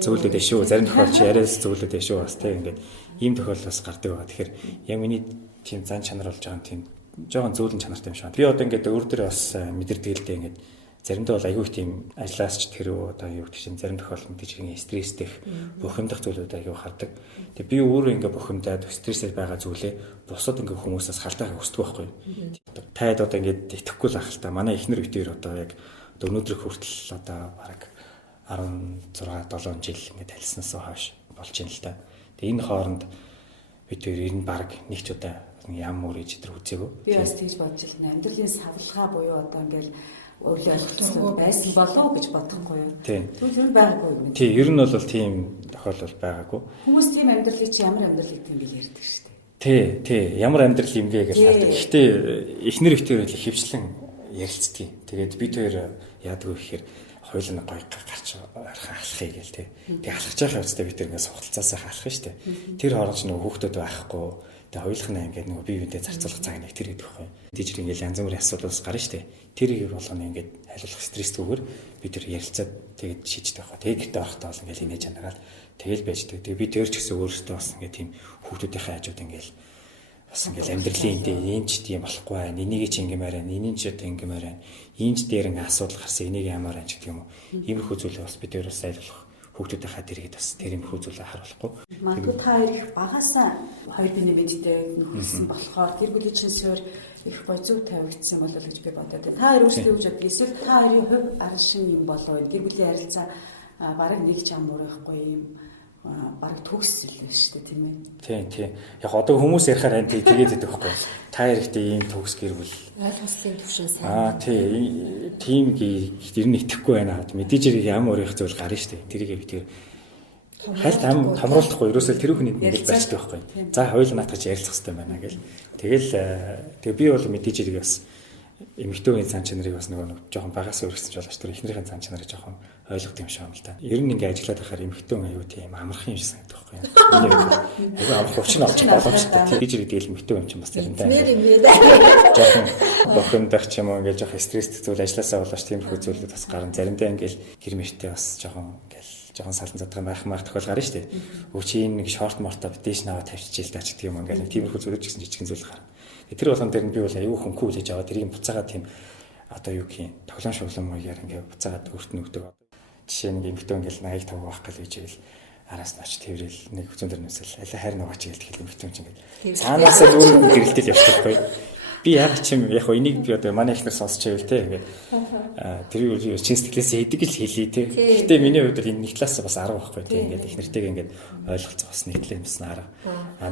зөөлдөд шүү. Зарим тохиолдолд чи яриас зөөлдөд шүү бас тий ингээд ийм тохиолдол бас гардаг байгаа. Тэгэхээр яг миний тийм зан чанар бол жоохон зөөлөн чанартай юм шиг. Би одоо ингээд өөр төр бас мэдэрдэг л дээ ингээд заримдаа бол айгүй тийм ажиллаас ч тэр одоо юу гэх чинь зарим тохиолдолд мэдээж хэрэг стресстэй бухимдах зүйлүүд айгүй хардаг. Тэгээ би өөрөө ингээд бухимдаад стрессээр байгаа зүйлээ бусад ингээд хүмүүсээс халтайхаа хүсдэг байхгүй. Таад одоо ингээд итгэхгүй л ах л та. Манай эхнэр битээр одоо яг өнөөдөр хүртэл одоо бараг 16-7 жил ингээд талснаас хойш болж байна л та. Тэгээ энэ хооронд бид ер нь бараг нэг ч удаа ям мөрөж идэр үзээгүй. Би бас тэгж бодож байна. Амьдралын савлгаа буюу одоо ингээд өвлөө ойлгоцсон байсан болов уу гэж бодохгүй юу? Тэгвэл байгаагүй юм. Тий, ер нь бол тийм тохиолдол байгаагүй. Хүмүүс тийм амьдралыг чи ямар амьдралыг тийм би ярьдаг шүү дээ. Тий, ямар амьдрал юм бэ гэж хардаг. Гэхдээ эхнэр ихтэй л хөвчлэн ярилцдаг. Тэгээд бид хоёр яадаг вэ гэхээр хоёулаа гоё гарч алхахыг гээл тий. Тэгээ алхаж байгаа хэвчтэй бид ингээд сугталцаасаа алхах шүү дээ. Тэр хооронд ч нөгөө хүүхдүүд байхгүй. Тэгээ хоёулах нь ингээд нөгөө бие биендээ зарцуулах цаг нэг тэр гэдэг байхгүй. Тийж ингээд янз бүрийн асуудал бас гарна шүү дээ. Тэрийг болгоно ингээд хайлуулах стрессгүйгээр бид тэр ярилцаад тэгээд шийддэг байхгүй. Тэгээ гэртээ орохдоо бол ингээд инээж чанараад тэгэл байждаг. Тэгээ би тэр ч гэсэн өөрөөсөө бас ингээд тийм хүүхдүүдийн хажууд ингээд бас ингээд амьдралын энэ ч тийм болохгүй байна. Энийг ч ингэмээр байна. Энийг ч одоо ингэмээр байна. Ийм ч дээр ингээд асуудал гарсан. Энийг ямар байна ч гэдэг юм уу. Иймэрхүү зүйлээ бас бид өөрөөсөө айлуулах хүүхдүүдийн хаад иргэд бас тэр юм хүү зүйлээ харуулахгүй. Магадгүй та хоёр их багасаа хоёр දිний мэдтэй нөхөсөн болохоор гэр бүлийн чинь суурь их гоё зөв тавигдсан болол гэж би бодоод байна. Та хоёр өөрсдөө гэж боддог. Эсвэл та хоёрын хувь арга шин юм болов уу? Гэр бүлийн харилцаа бараг нэг ч ам мөрөхгүй юм бараг төгс л байна шүү дээ тийм ээ. Тийм. Яг одоо хүмүүс ярихаар энэ тэгээд байдаг байхгүй. Та хоёр ихтэй ийм төгс гэр бүл ойлгомжлын төвшин сайн. Тийм ер нь итгэхгүй байна. Мэдээж хэрэг ямар их зүйл гарна шүү дээ. Тэрийг би тэр хальт томруулахгүй ерөөсөө тэр хүний нэг байцдаг байхгүй. За хоёул наатгач ярилцах хэрэгтэй байна гэл. Тэгээ би бол мэдээж хэрэг бас эмэгтэй хүний цаан чанарыг бас нөгөө жоохон багаас өөрчлөж болж тэр эхнэрийн цаан чанарыг жоохон ойлгох юм шиг юм л да. Ер нь ингээ ажиллаад байхаар эмэгтэй хүн аюу тийм амархан юм шиг санагдах байхгүй юу? Аюу амарх өвчин олж боломжтой. Тэгж ирээд эмэгтэй хүн ч бас заримдаа жоохон бохомдох ч юм уу ингээ жоохон стресстэй зүйл ажилласаа болооч тиймэрхүү зүйлүүд бас гарна. Заримдаа ингээл гэр мэртэй бас жоохон салан задгаан байх тохиол гарна шүү дээ. Өвчийн нэг шорт морто битээш наваа тавьчихъя л даа ч гэдэг юм ингээл тиймэрхүү зүйлүүд гэсэн жижигэн зүйл гарна. Тэр болгон дээр нь би бол аюу хөнхөө хүлээж аваад тэрийг буцаагаад тийм одоо юу гэх юм тоглоом шоглон маягаар ингээ буцаагаад өртнө өгдөг. Жишээ нь эмэгтэй ингээл 85 байх гал гэж ивэл араас нь очиж тэрэл нэг хүзүүн дээр нүсэл аль хайр нугаач гэлтэл эмэгтэй юм чинь ингээ цаанаасаа зүгээр гэрэлтэл явчихдаг байхгүй. Би яг ч юм яг энийг би одоо манай ихнэр сонсч байвал те ингээ тэр юу чин сэтгэлээс хэдэг л хэлий те. Гэхдээ миний хувьд энэ нэг талаас бас 10 байхгүй те ингээ их нэртэйг ингээ ойлголцох бас нэг талын юмсан арга.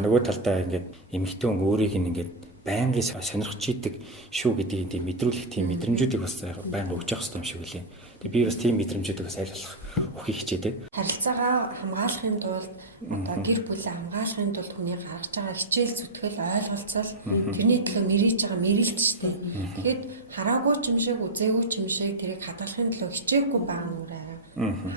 Нөгөө талдаа ингээ эмэгтэй хүн өөрийг ингээ байнгын сонирхож идэг шүү гэдгийг тийм мэдрүүлэх тийм мэдрэмжүүдийг бас байнга өгч явах хэрэгтэй юм шиг үлээ. Тэгээ би бас тийм мэдрэмжүүдийг бас аль болох өгөхийг хичээдэг. Харилцаагаа хамгаалахын тулд одоо гэр бүлээ хамгаалахын тулд хүний гаргаж байгаа хичээл зүтгэл ойлголцол тэрний төлөө мэрийж байгаа мэрэлт шүү дээ. Тэгэхэд хараагүй ч юм шиг үзээгүй ч юм шиг тэрийг хадгалахын төлөө хичээхгүй байгаа нүрээ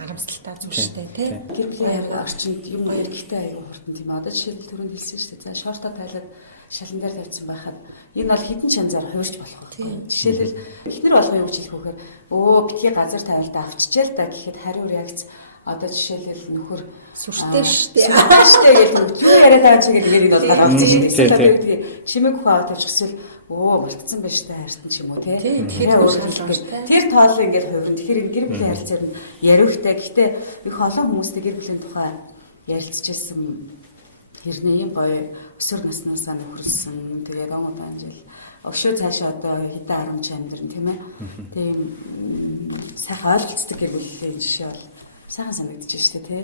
харамсалтай зүйл шүү дээ тий. Гэр бүлийн орчин юм баяр гэхдээ аюу хурдан тийм. Одоо жишээлбэл түрүүнд хэлсэн шүү дээ. За шорта тайлаад шалан дээр тавьсан байхад энэ бол хідэн шанзаар хувирч болох байх. Жишээлбэл эхнэр болгоо юу гэж хэлэх вэхээр өө битгий газар тавилдаа авчижээ л да гэхэд хариу реакц одоо жишээлбэл нөхөр сүртэй шүү дээ. Сүртэй гэж юу яриад байгаа ч гэдэг нэрийг бол гаргаж ирсэн. Чимэг хаа тавьчих эсвэл өө мартцсан байж та хайртан ч юм уу тий. Тэгэхээр өөрөөр тэр тоол ингээд хувирна. Тэгэхээр гэр бүлийн харилцаар нь яриухтай. Гэхдээ их олон хүмүүстэй гэр бүлийн тухай ярилцчихсан хэрнээ юм гоё өсвөр наснаасаа нөхөрсөн. Тэгээд он жил өшөө цаашаа одоо хэдэн 10 ч амьдрын тийм ээ. Тийм сайхан ойлголцдог гэр бүлийн жишээ бол сайхан санагдчих шүү дээ тий.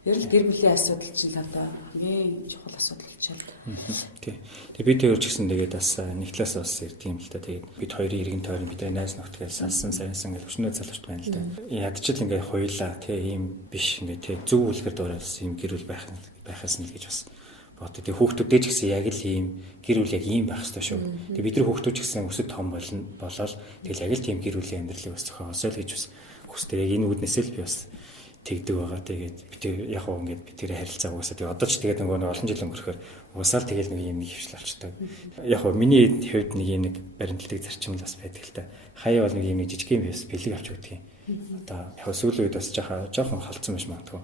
Ер нь гэр бүлийн асуудал чинь одоо хамгийн чухал асуудал гэж байна. Тий. Тэгээд бид төрж гисэн тэгээд бас нэг талаас бас ирдэг юм л та. Тэгээд бид хоёрын иргэн тойрон бидний найз нөхдөд салсан сайнсан гэж өчнөө залгаж байна л да. Ядчил ингээд хоёулаа тий ийм биш ингээд тий зөв үлгэр дуурайсан юм гэр бүл байхаас нь л гэж бас бод. Тэгээ хүүхдүүдтэй ч гэсэн яг л ийм гэр бүл яг ийм байх хэрэгтэй шүү. Тэгээ бид нар хүүхдүүд ч гэсэн өсөд том болол тэгэл яг л тийм гэр бүлийн амьдралыг бас зохиосоо л гэж бас хүсдэг. Яг энэ үүднээсээ л би бас тэгдэг байгаа. Тэгээд бид яг хоо ингээд бид тэрэ харилцаа угаасаа тэгээ одоо ч тэгээд нөгөө олон жил өнгөрөхөөр угаасаа л тэгэл нэг юм нэг хвшил болчтой. Яг хоо миний хувьд нэг юм нэг баримтлагдаг зарчим л бас байдаг л та. Хаяа бол нэг юм жижиг юм биш бэлэг авч өгдөг юм. Одоо яг сүүлийн үед бас жоохон халдсан байж магадгүй.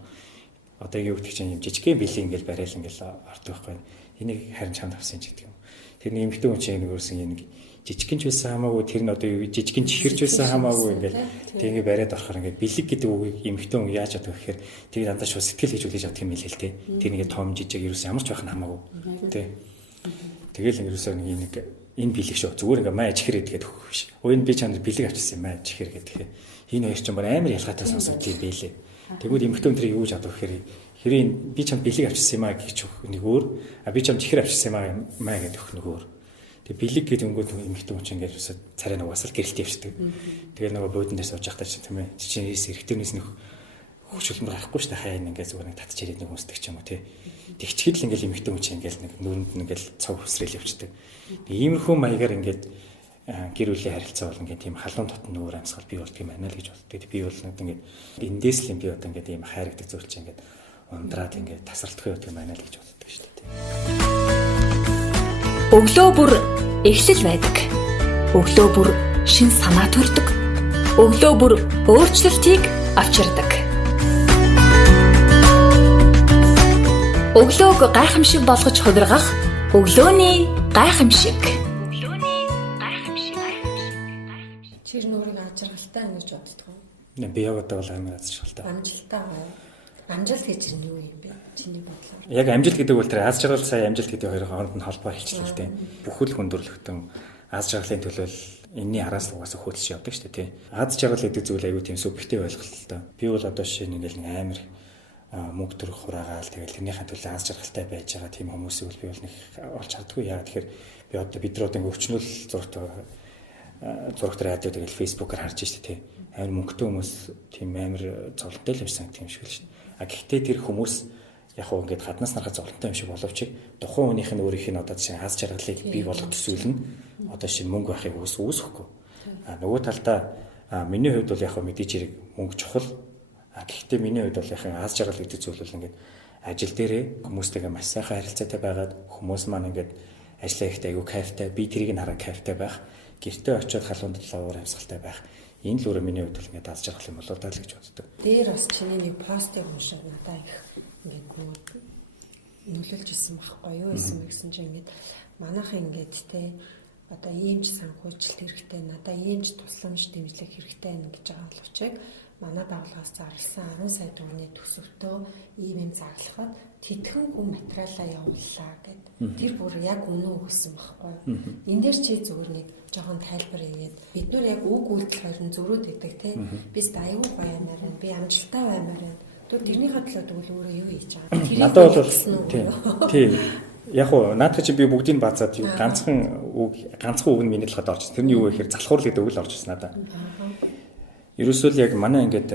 Одоо юу гэдэг чинь юм жижигхэн бэлэг ингээл барайл ингээл ордог байхгүй. Энийг харин чамд авсан ч гэдэг юм. Тэр нэг эмхтэн хүн чинь өөрсөн юм нэг жижигхэн ч байсан хамаагүй тэр нь одоо юу жижигхэн чихэрч байсан хамаагүй ингээл тэгээ бариад орохоор ингээд бэлэг гэдэг үгийг эмхтэн хүн яаж чаддаг гэхээр тэр дандаа шууд сэтгэл гэж үлээж авдаг юм хэлээ л те. Тэр нэгээ том жижиг ерөөс ямар ч байх нь хамаагүй. Тэ. Тэгэл ерөөсөө нэг энэ бэлэг шүү. Зүгээр ингээ маа чихэр гэдэг өгөх биш. Өөнд би чамд бэлэг авчихсан маа чихэр гэдэг. Энэ хоёр ч юм амар ялгаатай сонсогдсон юм бэлээ. Тэгвэл эмхтэн тэр юу гэж адах гэхээр хэрэг би чамд бэлэг авчихсан юм аа гэж өгөх нэг өөр. А би чамд чихэр авчихсан юм аа гэдэг өгөх нэг өөр. Тэгээ бэлэг гэдэг өнгөд эмхтэн хүн чинь ингээд царай нугасал гэрэлт явчихдаг. Тэгээ нөгөө буудан дээр сууж явахтаа чинь тийм ээ. Чинээс эргэтэйнээс нөх хөвчлөмөр гарахгүй шүү дээ. Хаяа ингээд зүгээр нэг татж ирээд нэг хүсдэг ч юм уу тий. Тэгчгэд л ингээд эмхтэн хүн чинь ингээд нэг нүрэнд ингээд цав хүсрэл явчихдаг. Иймэрхүү маягаар ингээд гэр бүлийн харилцаа бол ингээд тийм халуун дотн нүүр амьсгал бий болдго юм байна л гэж боддог. Би бол ингээд эндээс л би одоо ингээд ийм хайрагдаг зүйл чинь ингээд ундраад ингээд тасралтгүй болдго юм байна л гэж боддог шүү дээ. Өглөө бүр эхлэл байдаг. Өглөө бүр шин санаа төрдөг. Өглөө бүр өөрчлөлтийг авчирдаг. Өглөөг гайхамшиг болгож хувиргах өглөөний гайхамшиг. Чир нүрийг ажиргалтай ингэж боддог юм. Би яг одоо бол амар ажиргалтай. Амжилттай байна. Амжилт гэж юу юм бэ? Чиний бодлоор. Яг амжилт гэдэг бол тэр аз жаргал сая амжилт гэдэг хоёрын хооронд нь холбоо хэлчихлээ л дээ. Бүхэл хүндрэлтэн аз жаргалын төлөө энэний араас угаасаа хөөцөж явдаг шүү дээ тий. Аз жаргал гэдэг зүйл аягүй тийм субъектив ойлголт л доо. Би бол одоо жишээ нь ингээл нэг амар мөнгө төрөх хураагаал тэгэл тэрнийхээ төлөө аз жаргалтай байж байгаа тийм хүмүүсийг би бол нэг олж хардггүй. Яагаад тэгэхээр би одоо бидрүүд ингээ өвчнөл зурагт радио тэгэл фейсбүүкээр харж штэ тий. Амар мөнгөтэй хүмүүс тийм амар зовлонтой л байсан тийм шиг л шүү дээ. А гэхдээ тэр хүмүүс яг уу ингээд гаднаас нарахад зовлонтой юм шиг боловч тухайн хүнийх нь өөрийнх нь одоо чинь аз жаргалыг бий болгох төсөөлнө. одоо шинэ мөнгө байхыг үүсэхгүй. Нөгөө талдаа миний хувьд бол яг мэдээж хэрэг мөнгө чухал. Гэхдээ миний хувьд бол яг аз жаргал гэдэг зүйл бол ингээд ажил дээрээ хүмүүстэйгээ маш сайхан харилцаатай байгаад хүмүүс маань ингээд ажиллаа ихтэй аюу кайфтай, би тэрийг нь хараа кайфтай байх, гэртээ очиод халуун талаар амьсгалтай байх. Энэ л өөрөө миний хувьд бол ингээд аз жаргал юм болоо даа л гэж боддог. Дээр бас чиний нэг постыг уншаад надаа их ингээд нөлөөлж исэн байхгүй юу гэсэн мэгсэн чинь ингээд манайхан ингээд те одоо иймж санхүүжилт хэрэгтэй, надаа иймж тусламж дэмжлэг хэрэгтэй байна гэж байгаа боловч манай байгууллагаас зарласан 10 сая төгрөгийн төсөвтөө ийм зарлахад тэтгэн хүн материалаа явууллаа гэд. Тэр бүр яг үнэн өгсөн байхгүй. Энд дээр чи зүгээр нэг жоохон тайлбар хийгээд бид нар яг үг үйлдэл хоёр нь зөрүүд өгдөг те. Бид аюу гоё юмар байна. Би амжилттай баймаар байна. Тэрнийхээ төлөө тэгвэл өөрөө юу хийж байгаа. Надад бол тийм. Яг уу наадах чи би бүгдийг базаад юу ганцхан үг нь миний талхад орж ирсэн. Тэрний юу вэ гэхээр залхуур гэдэг үг л орж ирсэн надад. Ерөөсөө л яг манай ингээд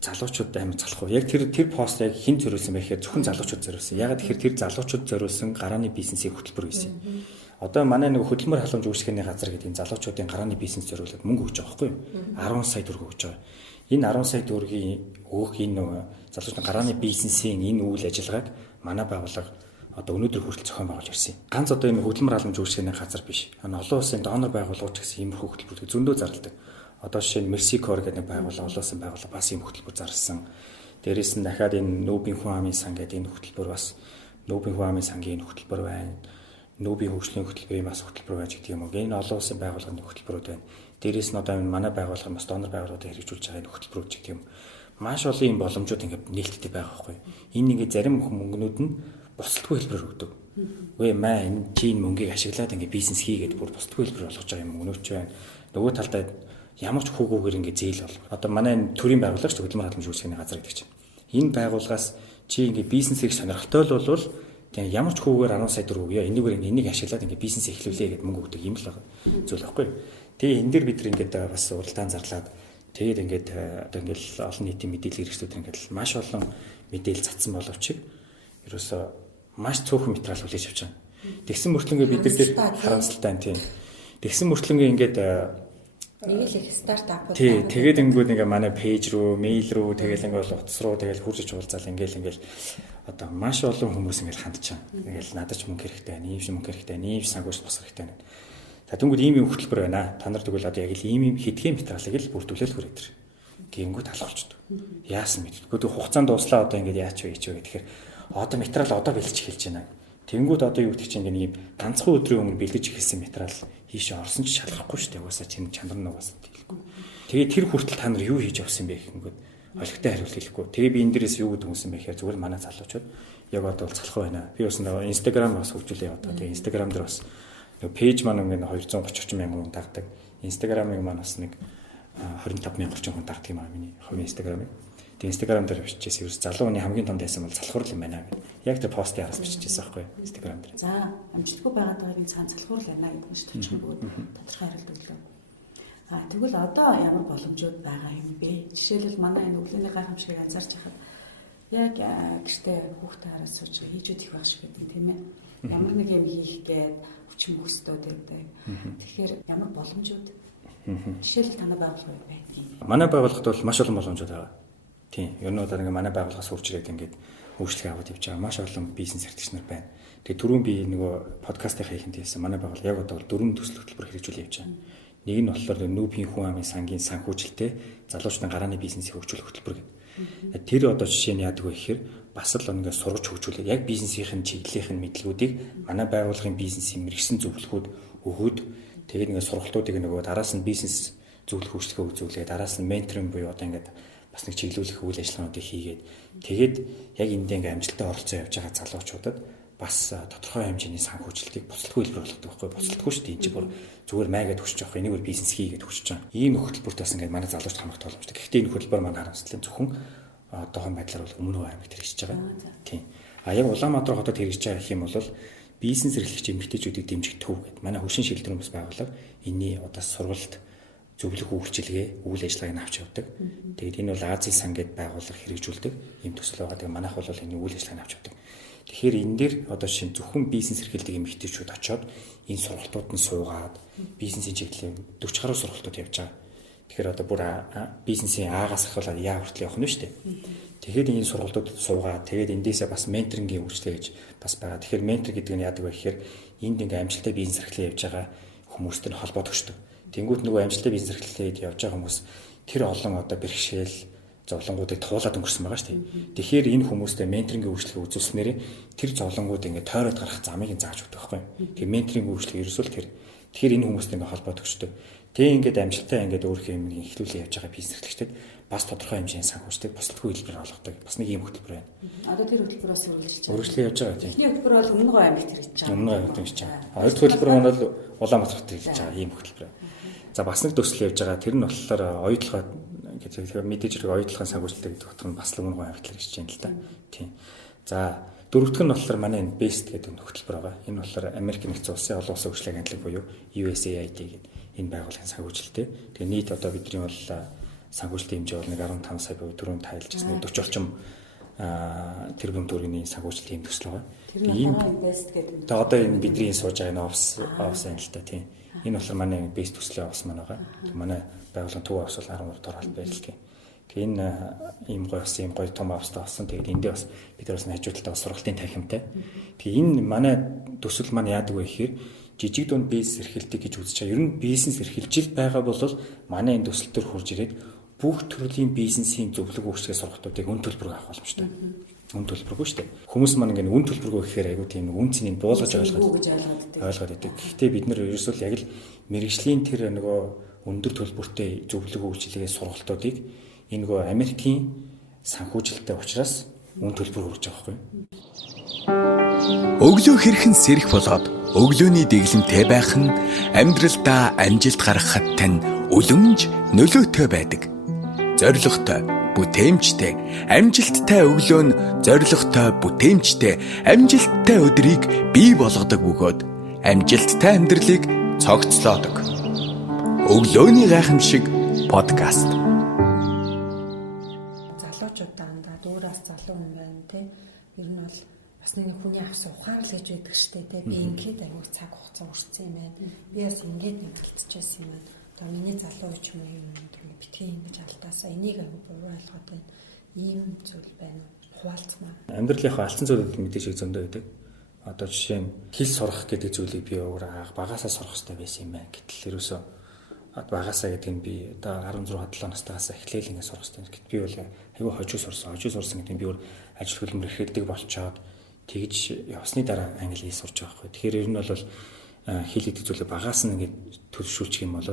залуучууд амар залхуу. Яг тэр пост яг хэн зориулсан бэ гэхээр зөвхөн залуучууд зориулсан. Ягаад тэгэхээр тэр залуучууд зориулсан гарааны бизнесийн хөтөлбөр байсан. Одоо манай нэг хөдөлмөр халамж үүсгэний газар гэдэг энэ залуучуудын гарааны бизнес зориулаад мөнгө өгч байгаа байхгүй юу? 10 сая төгрөг өгч байгаа. Энэ 10 сая төгрөгийн өөх энэ залуучуудын гарааны бизнесийн энэ үйл ажиллагааг манай байгууллага одоо өнөөдөр хүртэл зохион байгуулж ирсэн. Ганц одоо энэ хөдөлмөр халамж үүсгэний газар биш. Олон улсын донор байгууллагууд гэсэн иймэрхүү хөтөлбөрүүд зөндөө зарладаг. Одоо жишээ нь Мерсикор гэдэг нэг байгууллага, олон улсын байгууллага бас ийм хөтөлбөр зарласан. Дээрээс нь дахиад энэ Нүүбийн хүн амын сан гэдэг энэ хөтөлбөр бас Нүүбийн хүн амын сангийн энэ хөтөлбөр байна. Нүүбийн хөгжлийн хөтөлбөрийн бас хөтөлбөр байж гэдэг юм уу. Энэ олон улсын байгууллагын хөтөлбөрүүд байна. Дээрээс нь одоо манай байгууллага бас донор байгууллагуудад хэрэгжүүлж байгаа энэ хөтөлбөрүүд гэдэг юм. Маш олон юм боломжууд ингээд нээлттэй байгаа байхгүй. Энэ ингээд зарим мөнгнүүд нь бусдгүй хэлбэрээр өгдөг. Үгүй маа энэ чинь мөнгийг ашиглаад ингээд бизнес хийгээд бүр бусдгүй хэлбэр болгож байгаа юм мөнгнөөч байна. Нөгөө талдаа ямар ч хүүгүүгээр ингээд зээл бол. Одоо манай энэ төрийн байгууллага ч хөдөлмөр халамж үүсгэний газар гэдэг чинь. Энэ байгууллагаас чи ингээд бизнесийг сонирхолтой л болвол тийм ямар ч хүүгээр 10 сая төгрөг өгөө. Энийг ашиглаад ингээд бизнес эхлүүлээ гэдэг мөнгө өгдөг юм л байгаа зүйл байхгүй. Тэгээ энэ дээр бид нар ингээд бас уралдаан зарлаад тэгээд ингээд одоо ингээд олон нийтийн мэдээлэл хэрэгслүүд ингээд маш олон мэдээлэл цацсан боловч ерөөсөө маш цөөхөн материал хүлээж авч байгаа. Тэгсэн мөртлөнгөө бид нар дээр харамсалтай тийм. Тэгсэн мөртлөнгөө ингээд нэг л их стартапууд тэгээд ингээд ингээ манай пэйж рүү, мэйл рүү тэгэл ингээ утас руу тэгэл хурж уулзаал ингээл одоо маш олон хүмүүс ингээ хандж байгаа. Ингээл надад ч мөнгө хэрэгтэй байна, ийм мөнгө хэрэгтэй, ийм санхүүж бос хэрэгтэй байна. За тэнгууд ийм юм хөтөлбөр байна. Та нар тэгвэл одоо яг л ийм хэдхэн материалыг л бүрдүүлэл хүрээд ир. Гингүүд халуулчдаг. Яасан мэдгүй. Тэг хугацаанд дуслаа одоо ингээ яач вэ гэхээр одоо материал одоо бэлдэж эхэлж байна. Тэнгүүд одоо юу гэдэг чинь ингээ нэг ганцхан өдрийн өмнө бэлдэж эхэлсэн материал хийшээ орсон ч шалгахгүй шүү дээ. Угаасаа чинь чанар нь угаасаа тийхгүй. Тэгээд тэр хүртэл та нар юу хийж авсан бэ гэнгүүт олигтой хариулт хэлэхгүй. Тэгээ би энэ дээрээс юу гэдэг юмсан бэ гэхээр зүгээр манай залуучууд яг одоо залхах байна. Би бас Instagram бас хөгжүүлээ одоо. Тэгээ Instagram дээр бас нэг пэйж маань ингээ 230 мянган хүн дагдаг. Instagram-ыг маань бас нэг 25 мянган хүн дагдаг юм аа миний хувийн Instagram-ыг. Тэгээ Instagram дээр биччихсэн. Ерөөс залуу хүний хамгийн том дайсан бол залхуур юм байна гэдэг. Яг тэр постыг хараас биччихсэн байхгүй Instagram дээр. За, амжилтгүй байгаад байгаа энэ цаан залхуур л байна гэдэг нь шүү дээ. Бүгд тодорхой хариулт өглөө. Тэгвэл одоо ямар боломжууд байгаа юм бэ? Жишээлбэл манай энэ өглөөний гайхамшигыг анзаарч байхад яг гэртээ хүүхдээ хараад сууж хийж үдих байх шиг гэдэг тийм ээ. Ямар нэг юм хийх гээд хүчин өстөө гэдэг. Тэгэхээр ямар боломжууд жишээлбэл танай байгууллага байдгийг. Манай байгууллагад бол маш олон боломжууд байгаа. Тийм. Ер нь одоо манай байгууллагаас үржирээд ингээд хөгжлөг аваад явж байгаа маш олон бизнес эрхлэгч нар байна. Тэгээ түрүүн би нөгөө подкастын хийхэд хэлсэн манай байгууллага яг одоо 4 төсөл хөтөлбөр хэрэгжүүлж явж байгаа. Нэг нь болохоор Нүүбийн хүн амын сангийн санхүүжилттэй залуучуудын гарааны бизнесийг хөгжүүлэх хөтөлбөр гэдэг. Тэр одоо жишээ нь яадаг вэ гэхээр бас л ингээд сургаж хөгжүүлээд яг бизнесийн чиглэлийн мэдлгүүдийг манай байгууллагын бизнесийн мэрэгсэн зөвлөхүүд өгөөд тэгээд ингээд сургалтуудыг нөгөө араас нь бизнес зөвлөх хөгжлөхөө үзүүлээд араас нь менторинг буюу одоо ингээд бас нэг чиглүүлэх үйл ажиллагаануудыг хийгээд тэгээд яг энд ингээ амжилттай оролцоо явж байгаа залуучуудад бас тодорхой хэмжээний санхүүжилтийг буцалтгүй хэлбэр болгодог байхгүй буцалтгүй шүү дээ энэ чинь бүр зүгээр майгаад өсөж явах энийг бүр бизнес хийгээд өсөж байгаа. Ийм хөтөлбөрт бас ингээ манай залуучууд хамрах боломжтой. Гэхдээ энэ хөтөлбөр маань харамсалтай зөвхөн одоохон байдлаар бол өмнөө аймагт хэрэгжиж байгаа. Тийм. Яг Улаанбаатар хотод хэрэгжиж байгаа гэх юм бол бизнес эрхлэгч эмэгтэйчүүдийг дэмжих төв гэдэг манай хөгшин шилжүүлэн бас байгууллага энэний одоо сургалт зөвлөх үйлчилгээ, үйл ажиллагааг нь авч явдаг. Тэгээд энэ бол Азийн сан гэдээ байгууллага хэрэгжүүлдэг ийм төсөл байгаа. Тэгээд манайх бол энэ үйл ажиллагааг нь авч явдаг. Тэгэхээр энэ дээр одоо шинэ зөвхөн бизнес эрхэлдэг эмэгтэйчүүд очоод энэ сургалтууд нь суугаад бизнесийн чиглэлийн 40 гаруй сургалтууд явж байгаа. Тэгэхээр одоо бүр бизнесийн аагаас ахвал яа хүртэл явах нь шүү дээ. Тэгэхээр энэ сургалтууд суугаад тэгээд эндээсээ бас менторингийн үйлчлэг гэж бас байгаа. Тэгэхээр ментор гэдэг нь яадаг вэ гэхээр энд ингээ амжилттай бизнес эрхлээ явж байгаа хүмүүстэй нь холбоо тогшдог. Тэнгүүт нөгөө амжилттай бизнес эрхлээд явж байгаа хүмүүс тэр олон одоо бэрхшээл зовлонгуудыг туулаад өнгөрсөн байгаа шүү дээ. Тэгэхээр энэ хүмүүстэй менторингийн үйлчлэг үзүүлснээр тэр зовлонгууд ингээ тойроод гарах замыг зааж өгдөг байхгүй юу. Тэгээ менторингийн үйлчлэг ерөөсөө тэр тэгэхээр энэ хүмүүстэй ингээ холбоо тогшдог. Тэгээ ингээд амжилттай ингээд өөрийнхөө юм ихлүүлээ явж байгаа бизнес эрхлэгчдэд бас тодорхой хэмжээний санхүүжтэй босдгүй хэлбэр олгодог. Бас нэг ийм хөтөлбөр байна. Одоо тэр хөтөлбөрөөс үргэлжлэж байгаа. Үргэлжлээ явж байгаа тийм. Эхний хөтөлбөр бол Өмнөг аймагт хэрэгжиж байгаа. Өмнөг аймагт хэрэгжиж байгаа. Хоёр дахь хөтөлбөр нь бол Улаанбаатарт хэрэгжиж байгаа ийм хөтөлбөр. За бас нэг төсөл явж байгаа. Тэр нь болохоор оюутлага гэдэг мэдээж хэрэг оюутлагын санхүүжилттэй гэдэг утга нь бас л Өмнөг аймагт хэрэгжиж байна л да. Тийм. За дөрөвдөг нь болохоор манай энэ BEST гэдэг хөтөлбөр байгаа. Энэ болохоор Америк нэгдсэн улсын олон улсын хөгжлийн агентлаг буюу USAID гэдэг энэ байгууллагын санхүүжилттэй. Тэгээ нийт одоо бидний бол санхүүжилтийн хэмжээ бол 15 сая буюу дөрөв тайлж гэсэн 40 орчим тэрбум төгрөгийн санхүүжилтийн төсөл байгаа. Тэгээ ийм BEST гэдэг. Тэгээ одоо энэ бидний сууж байгаа энэ офс байна л да тийм. Энэ болохоор манай BEST төслийн офс маань байгаа. Манай байгууллагын төв офс бол 13 дугаар аль байрлал. Тэгээ энэ ийм гоё том офстой болсон. Тэгээд эндээ бас бид бас хажуудалтай бас сургалтын танхимтай. Тэгээ энэ манай төсөл маань яадаг вэ гэхээр жижиг дунд бизнес эрхэлдэг гэж үзэж байгаа. Ер нь бизнес эрхэлжил байгаа бол манай энэ төсөл төр хурж ирээд бүх төрлийн бизнесийн зөвлөг үйлчлэгээ сургалтуудыг үн төлбөрөөр авах боломжтой. Үн төлбөргүй шүү дээ. Хүмүүс маань ингээд үн төлбөргүй гэхээр айгүй тийм үн цэнийг буулгаж ойлгоод байдаг. Гэхдээ бид нэр ерөөсөө яг л мэрэгжлийн тэр нөгөө өндөр төлбөртэй зөвлөг үйлчлэгээ сургалтуудыг энэ нөгөө Америкийн санхүүжилттэй учраас үн төлбөр хүргэж байгаа байхгүй. Өглөө хэрхэн сэрэх болоод өглөөний дэглэмтэй байх нь амьдралдаа амжилт гаргахад тань үлэмж нөлөөтэй байдаг. Зорилготой, бүтээмжтэй, амжилттай өглөө нь зорилготой, бүтээмжтэй, амжилттай өдрийг бий болгодог бөгөөд амжилттай амьдралыг цогцлоодог. Өглөөний гайхамшиг подкаст. Залуучуудаа дандаа дүүрээс залуу юм байна те. Ер нь бол бас нэг хүний авсан ухаан л гэж байдаг штэ те. Би ингээд аягүй цаг хугацаа өрцсөн юм байна. Би бас ингээд нэг алдчихсан юм байна. Одоо миний залуу ч юм уу юм битгий ингэж алдаасаа энийг аягүй буруу ойлгоод байна. Ийм зүйл байна уу? Хуваалцмаа. Амьдралынхаа алдсан зүйлүүд мэдээж их зөндөө байдаг. Одоо жишээ нь хэл сурах гэдэг зүйлийг би өөрөө багасаа сурах хэрэгтэй байсан юм байна. Гэтэл ерөөсөө багасаа гэдэг нь би одоо 16 7 настайгаас эхлээл ингэ сурах хэрэгтэй. Гэтэл би бол аягүй хожуу сурсан. Хожуу сурсан гэдэг нь би өөр ажил хөдөлмөр эрхэлдэг болчоод тэгж явсны дараа англи хэл сурч байгаа байхгүй. Тэгэхээр ер нь бол хэл гэдэг зүйлээ багаас нь ингэ төлөвшүүлчих юм бол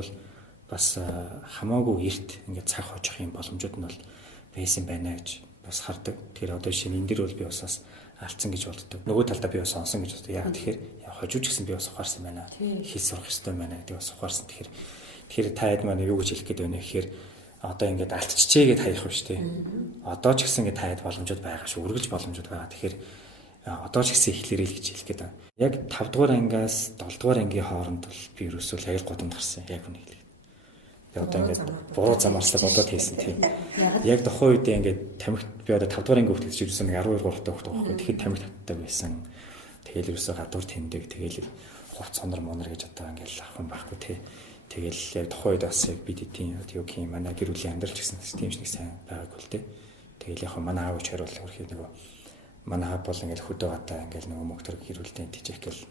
бас хамаагүй эрт ингэ цаг хожих юм боломжууд нь бол байсан байна гэж бас хардаг. Тэгэхээр одоо жишээ нь энэ дэр бол би бас алдсан гэж боддог. Нөгөө талдаа би бас онсон гэж боддог. Яагаад тэгэхээр хожууч гэсэн би бас ухаарсан байна. Хэл сурах хэрэгтэй байна гэдэг бас ухаарсан. Тэгэхээр таад маань юу гэж хэлэх гээд байна гэхээр одоо ингээд алдчихжээ гэд хаях биш тий. Одоо ч гэсэн ингээд таад боломжууд байгаа шүү. Үргэлж боломжууд байгаа. Тэгэхээр одоо ч гэсэн эхлэрэй л гэж хэлэх гээд байна. Яг 5 дугаар ангиас 7 дугаар ангийн хооронд бол би ерөөсөө аяр годомд гарсан. Яг үнэ хэлээ. Би одоо ингээд буруу замаарсаа бодоод хийсэн тий. Яг тухайн үедээ ингээд тамхи би одоо 5 дугаар анги хүртэл ирсэн нэг 12 3 дахь байхгүй. Тэгэхэд тамхи татдаг байсан. Тэгэл ерөөсөө гадуур тэмдэг. Тэгэл хувц сонор монор гэж одоо ингээд авах юм байхгүй тий. Тэгэл яг тухайн үед бас яг бид эдийн юу гэх юм манай гэр бүлийн амьдрал гэсэн тийм ч нэг сайн байгаагүй л дээ. Тэгэл яг манай аав ч хариулт өрхий нөгөө манай аав бол ингээл хөдөө гадаа ингээл нөгөө мөнгөтөр гэр бүлтэй тийжэх гэл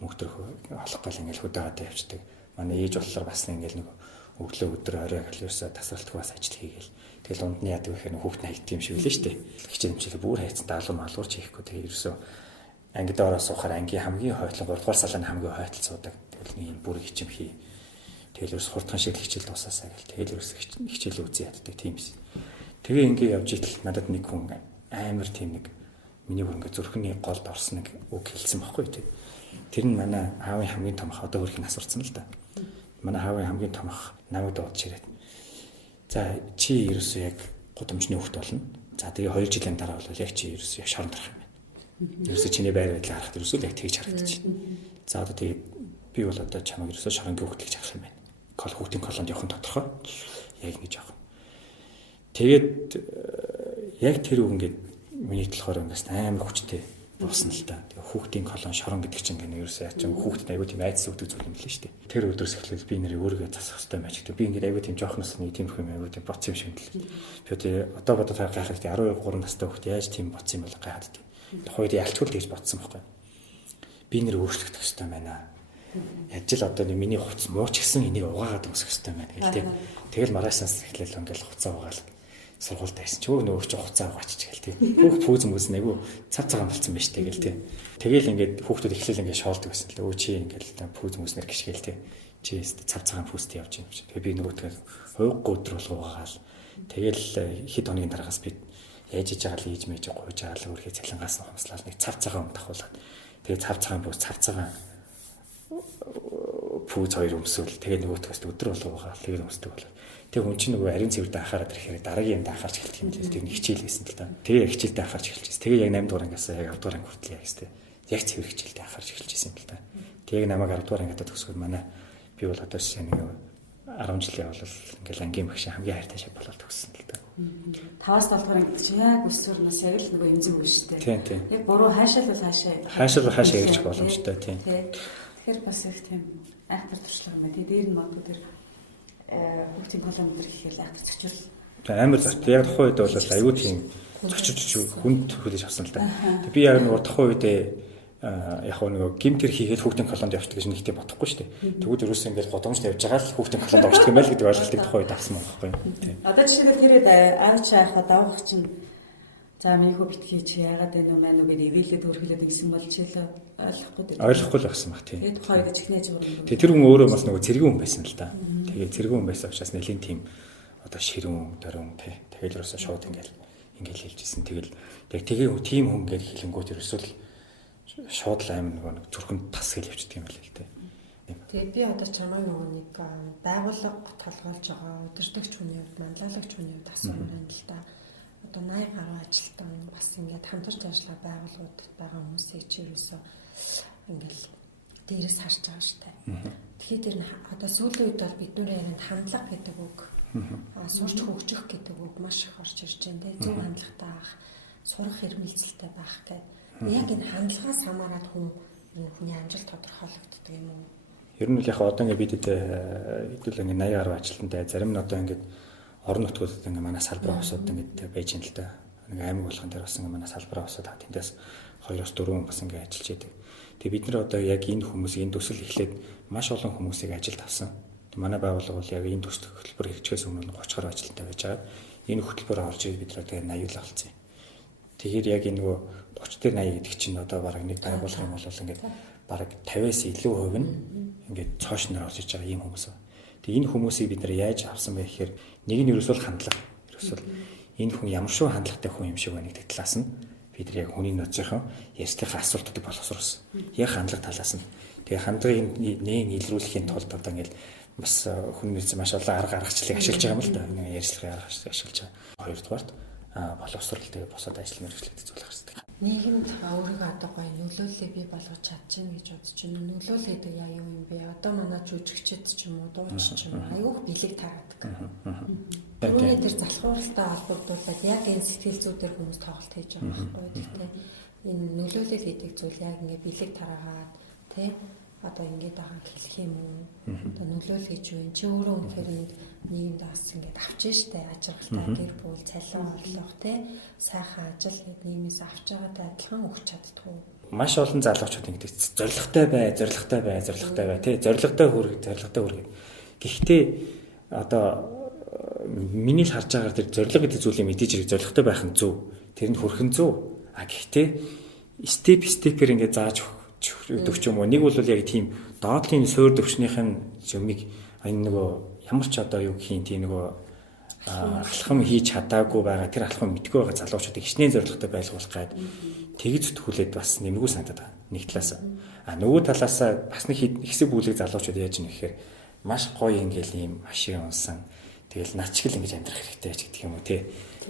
мөнгөтөр олох гал ингээл хөдөө гадаа явждаг. Манай ээж болохоор бас ингээл нөгөө өглөө өдөр орой хэлээрсээ тасралтгүй бас ажил хийгээл. Тэгэл унд нь яадаг вэ гэхээр хүүхд найт юм шиг үлээ штэ. Хичээл хэмжээ бүр хайцсан даалгавар малгуур ч хийхгүй. Тэгээ ерөөсөө ангид ороо суухаар ангийн хамгийн хойтлон 3 дугаар салааны хамгийн хойтол суудаг. Тэгэл нэг юм бүр хичэм хий. Тэгэл ерөөс хурдхан шиг хичээл дуусаасаа гэл. Тэгэл ерөөс хичээл үзий яддаг тийм юм. Тэгээ ингээ явж итэл надад нэг хүн амар тийм нэг миний бүр ингээ зүрхний голд орсон нэг үг хэлсэн байхгүй тий. Тэр нь манай аавын хамгийн том одоо хөрхийн асуурсан л да. Манай аавын хамгийн том намайг дуудаж ирээд. За чи ерөөсөө яг гудамжны хөвгт болно. За тэгээ 2 жилийн дараа бол яг чи ерөөсөө яг шоронд гарах юм байна. Ерөөсөө чиний байр байдлаа харахад ерөөсөө яг тэгж харагдаж байна. За одоо тэгээ би бол одоо чамайг ерөөсөө шоронгийн хөвгт гэж харах юм байна хүүхдийн колонд явах нь тодорхой. Яг ингэж явах. Тэгээд яг тэр үг ингээд миний талаар ингээс амар хүчтэй болсон л та. Тэгээ хүүхдийн колон шорон гэдэг чинь ингээд ерөөсөө яач хүүхдэд аягүй тийм айдас өгдөг зүйл юм л шүү дээ. Тэр өдрөөс эхлээд би нэрээ өөрийгөө засах хэрэгтэй байж гэдэг. Би ингээд аягүй тийм жоохноос нэг тийм юм аягүй тийм боц юм шиг л. Би тэгээ одоо бодоод гайхаад 13 настай хүүхд яаж тийм боц юм бол гайхаад тийм. Тухайд ялчгүй л гэж бодсон байхгүй. Би нэр өөрчлөгдөх хэрэгтэй байна. Яаж л одоо миний хувцас мууч гисэн энийг угаагаад өсөх хэрэгтэй байна гэл тийм. Тэгэл мараашаас эхлээл ингээл хуцаа угаал сургуульд байсан ч өөр нөөр ч хуцаа угаачих гэл тийм. Хүүхд пүүз мөс нэггүй цав цагаан болцсон байж тэгэл тийм. Тэгэл ингээд хүүхдүүд эхлээл ингээд шоолдог байсан л өө чи ингээл пүүз мөснэр гიშгээл тийм. Чи цав цагаан пүүстэй явж юм чи. Тэгээ би нөгөөдгөө хойггүй өдөр болго угаагаал. Тэгэл хэд хоногийн дараагаас би яаж иж байгаа л ийж мэж гойж байгаа л өөрхий цалингаас нь хомслаад нэг цав цагаан давхуулаад. Тэгээ цав цагаан пүүз цав цагаан пүүз хоёр өмсөөл. Тэгээ нөгөөдгөөс өдөр болго угаагаал. Тэгээ өмсдөг болоо. Тэгээ хүн чинь нөгөө ариун цэвэрдээ анхаараад ирэхээр дараагийн юмд анхаарч эхэлдэг юм лээ. Тэр нэг хичээл байсан л та. Тэгээ хичээлдээ анхаарч эхэлчихсэн. Тэгээ яг 8 дугаар ангиас яг 10 дугаар анги хүртэл яг хэвээр яг цэвэр хичээлдээ анхаарч эхэлчихсэн юм л та. Тэгээ намайг 10 дугаар ангиад төгсгөл манай би бол одоо жишээ нэг 10 жилийн бол ингээл ангийн багш хамгийн хайртай шиг болоод төгссөн л та. 5-аас 7 дугаар анги чинь яг өсвөрнөөс яг л нөгөө эмзэг үе шүү дээ. Тийм. Яг буруу хаашаа л хаашаа. Хаашаа ирэх боломжтой тийм. Тэгэхээр бас их тийм айхтар туршлага юм. Тэгээ дээр нь магадгүй тэр хүүхдийн колон өдр гэхээр айхтар зочрол. Амар зочд. Яг тухайн үед бол аюу тийм зочирч хүнд хүлээж авсан л да. Би яг нэг тухайн үед яг нэг гимтэр хийгээд хүүхдийн колонд явчихдаг гэж нэгтэй бодохгүй шүү дээ. Тэгвэл ерөөсөө ингээд годомжтой явж байгаа л хүүхдийн колонд орчих юм байл гэдэг ойлголтыг тухайн үед авсан байхгүй юу. Одоо жишээлбэл тэр аавч яахаа давах чинь за минийхөө битгий чи яагаад энэ юм аа нүгээд ивэлээд өргөлөөд ингэсэн бол чилээ ойлгохгүй л байсан баг тийм. Тэгээд тухайн үед чихний ажиг. Тэгээ тэр хүн өөрөө бас нөгөө цэрэгэн хүн байсан л да. Тэгээ цэрэгэн хүн байсан учраас нэлийн тийм одоо ширүүн дөрөв тий. Тэгэл ерөөсөө шууд ингээл хэлжсэн. Тэгэл яг тэгээ тийм хүн гээд хэлэнгүүт ерөөсөө л шууд л аим нэг зүрхэнд тас хэл явчихдаг юм байл л тий. Тэгээд би одоо чамаа нөгөө нэг байгууллага толгойлж байгаа удирдагч хүний хувьд манлайлагч хүний хувьд асуумаар байна л да. Одоо 80 гаруй ажилтан бас ингээд хамтарч ажиллаа байгууллагуудад байгаа хүмүүсийг чи ерөөсөө ингээл дээрээс харж байгаа штэ. Тэгэхээр тэр одоо сүүлийн үед бол бидний ярианд хандлага гэдэг үг, сурч хөгжих гэдэг үг маш их орж ирж байна те. Зөв хандлагатай байх, сурах эрмэлзэлтэй байх гэдэг. Яг энэ хандлагаас хамаарат хүний амжилт тодорхойлогддог юм уу? Ер нь л яг одоо ингээд бид хэдүүл ингээд 80 гаруй ажилтнтай зарим нь одоо ингээд орон нутгуудад ингээ манай салбараа усууд ингээ байж юм л да. Нэг аймаг болгон дээр бас ингээ манай салбараа усууд тэндээс 2-4 бас ингээ ажиллаж байдаг. Тэгээ бид нар одоо яг энэ хүмүүс энэ төсөл эхлээд маш олон хүмүүсийг ажилд авсан. Манай байгууллага бол яг энэ төсөл хөтөлбөр хэрэгжихээс өмнө 30 гаруй ажилтнтай байж байгаа. Энэ хөтөлбөр орж ирээд бид нар тэгээ 80 л авалцсан юм. Тэгэхээр яг энэ нөгөө 30 дээр 80 гэдэг чинь одоо бараг нэг байгууллага юм бол ингээ бараг 50-аас илүү хувь нь ингээ цоош нар орж иж байгаа ийм хүмүүс байна. Тэгээ энэ хүмүүсийг бид нар яаж авсан бэ гэхээр нэг нь ерөөсөө хандлага. Ерөөсөө энэ хүн ямар шүү хандлагатай хүн юм шиг байна гэдэг талаас нь бид нар яг хүний ноцынхоо ярьцлахаа асуултуудыг боловсруулсан. Яг хандлага талаас нь. Тэгээ хандлагыг нийлрүүлэхийн тулд одоо ингээл бас хүмүүс маш олон арга аргачлалыг ашиглаж байгаа юм л да. Нэг ярьцлагын арга ашиглаж байгаа. Хоёрдугаарт боловсрол тэгээ босоод ажил мэргэжлэлд зүйл гаргадаг. Нийгэмд өөрийгөө одоо гоё нөлөөллөө бий болгож чадчихна гэж бодож байна. Нөлөөлөл гэдэг яа юм бэ? Одоо манай жүжигчид ч юм уу, дууч ч юм уу аюух бэлэг таадаг. Үүний дээр залхууралтай холбогдуулаад яг энэ сэтгэл зүйдээр хүмүүс тоглолт хийж байгаа байхгүй. Гэхдээ энэ нөлөөлөл гэдэг зүйл яг ингээ бэлэг тараагаад тий одоо ингээд байгаа хэлэх юм уу? Одоо нөлөөлөл гэж юу? Чи өөрөө үнэхээр нийгэмд бас ингээд авч штэ ажиглалтай гэр бүл цалин орлого тий сайхан ажил гэдэг нийгмээс авч байгаатай адилхан өгч чаддгүй. Маш олон залуучууд ингээд зоригтой бай тий зоригтой хүрэх. Гэхдээ одоо миний л харж байгаагаар тэр зориг гэдэг зүйлийг мэдээж хэрэг зоригтой байх нь зөв. Тэр нь хүрэх нь зөв. Гэхдээ степээр ингээд зааж өгч юм уу? Нэг бол яг тийм доотлын суур төвчнийхэн юмыг энэ нөгөө ямар ч одоо юу гэх юм тийм нөгөө алхам хийж чадаагүй байгаа тэр алхам мэдгүй байгаа залуучуудыг хичнээн зоригтой байлгуулах гээд тэгж зүтгүүлээд бас нэмгүй санагдаад байна. Нэг талаас. Нөгөө талаас бас нэг хэсэг бүлэг залуучууд яаж юм гэхээр маш гоё ингээл ийм машин унсан. Тэгэл начгил ингэж амьдрах хэрэгтэй ч гэдэг юм уу тий.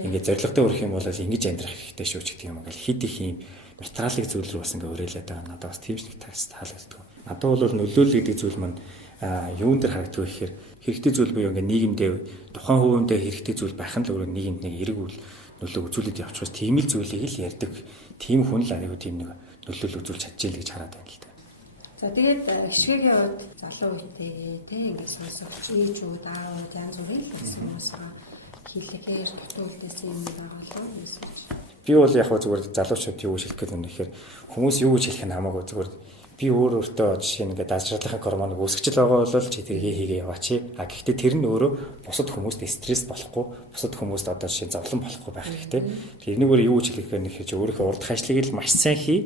Ингээд зоригтой өрөх юм бол ингэж амьдрах хэрэгтэй шүү ч гэдэг юм. Ингээл хит их ийм материалын зүйл рүү бас ингээ өрөөлээд байгаа. Надад бас тийм нэг таалагддаг. Надад бол нөлөөлөл гэдэг зүйл маань юун дээр харагддаг гэхээр хэрэгтэй зүйл буюу ингээ нийгэмдээ тухайн хувиндээ хэрэгтэй зүйл байх нь л өөрөө нийгэмд нэг эрг үл нөлөө үзүүлээд явчихвас тийм л зүйлийг л ярьдаг. Тийм хүн л аюу тийм нэг нөлөөлөл үзүүлж чадчихжээ л гэж хараад байна л да. За тэгээд хишгээгийн үед залуу үедээ тий ингээд сонсогч ээжүүд аав янз бүрийн гэсэн юмсаа хэлэхээр төвлөсөн юм байгууллага мессеж. Би бол яг зүгээр залуучууд юу гэж хэлэх гээд байна гэхээр хүмүүс юу гэж хэлэх нь хамаагүй зүгээр би өөртөө жишээ нь ингээд даалжруулахын гормоныг үүсгэж л байгаа бол чи тэрийг хийгээ яваач. А гэхдээ тэр нь өөрөө бусад хүмүүст стресс болохгүй, бусад хүмүүст одоо жишээ нь зовлон болохгүй байх хэрэгтэй. Тэрнийг өөр юу гэж хэлэх гээд нэхэр чи өөрийнхөө урдах ажлыг л маш сайн хий.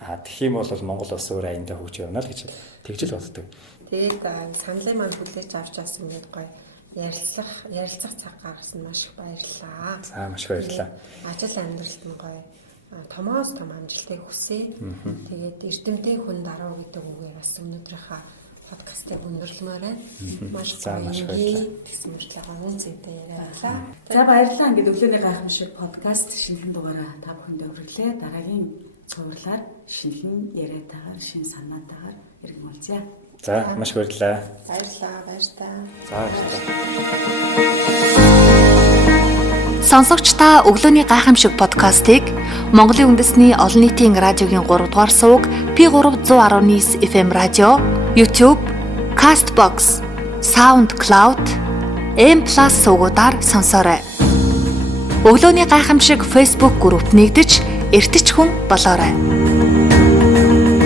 А тэгэх юм бол Монгол улс өөр аяндаа хөгжиж явна л гэж тэгж л боддог. Тэгээд саналын маань хүлээж авч бас ингээд гоё ярилцах цаг гаргасан маш их баярлалаа. За маш баярлалаа. Ажил амьдралд нь гоё томоос том амжилтыг хүсье. Тэгээд эрдэмтэй хүн даруй гэдэг үгээр бас өнөөдрийнхаа подкастыг өндөрлмөр байна. Маш гоё гэсэн мэтлээ үнцэнтэй яриалаа. За баярлалаа. Ингээд өглөөний гайхамшиг подкаст шинэхэн дугаараа та бүхэнд өргөлээ. Дараагийн цувралаар шинэхэн яриатаагаар, шинэ санаатаагаар иргэн уулзъя. За маш баярлалаа. Баярлалаа, баярлалаа. За баярлалаа. Сонсогч та өглөөний гайхамшиг подкастыг Монголын үндэсний олон нийтийн радиогийн 3 дугаар сувг P319 FM радио, YouTube, Castbox, SoundCloud, M+ сувгуудаар сонсоорой. Өглөөний гайхамшиг Facebook группт нэгдэж эртэж хүн болоорой.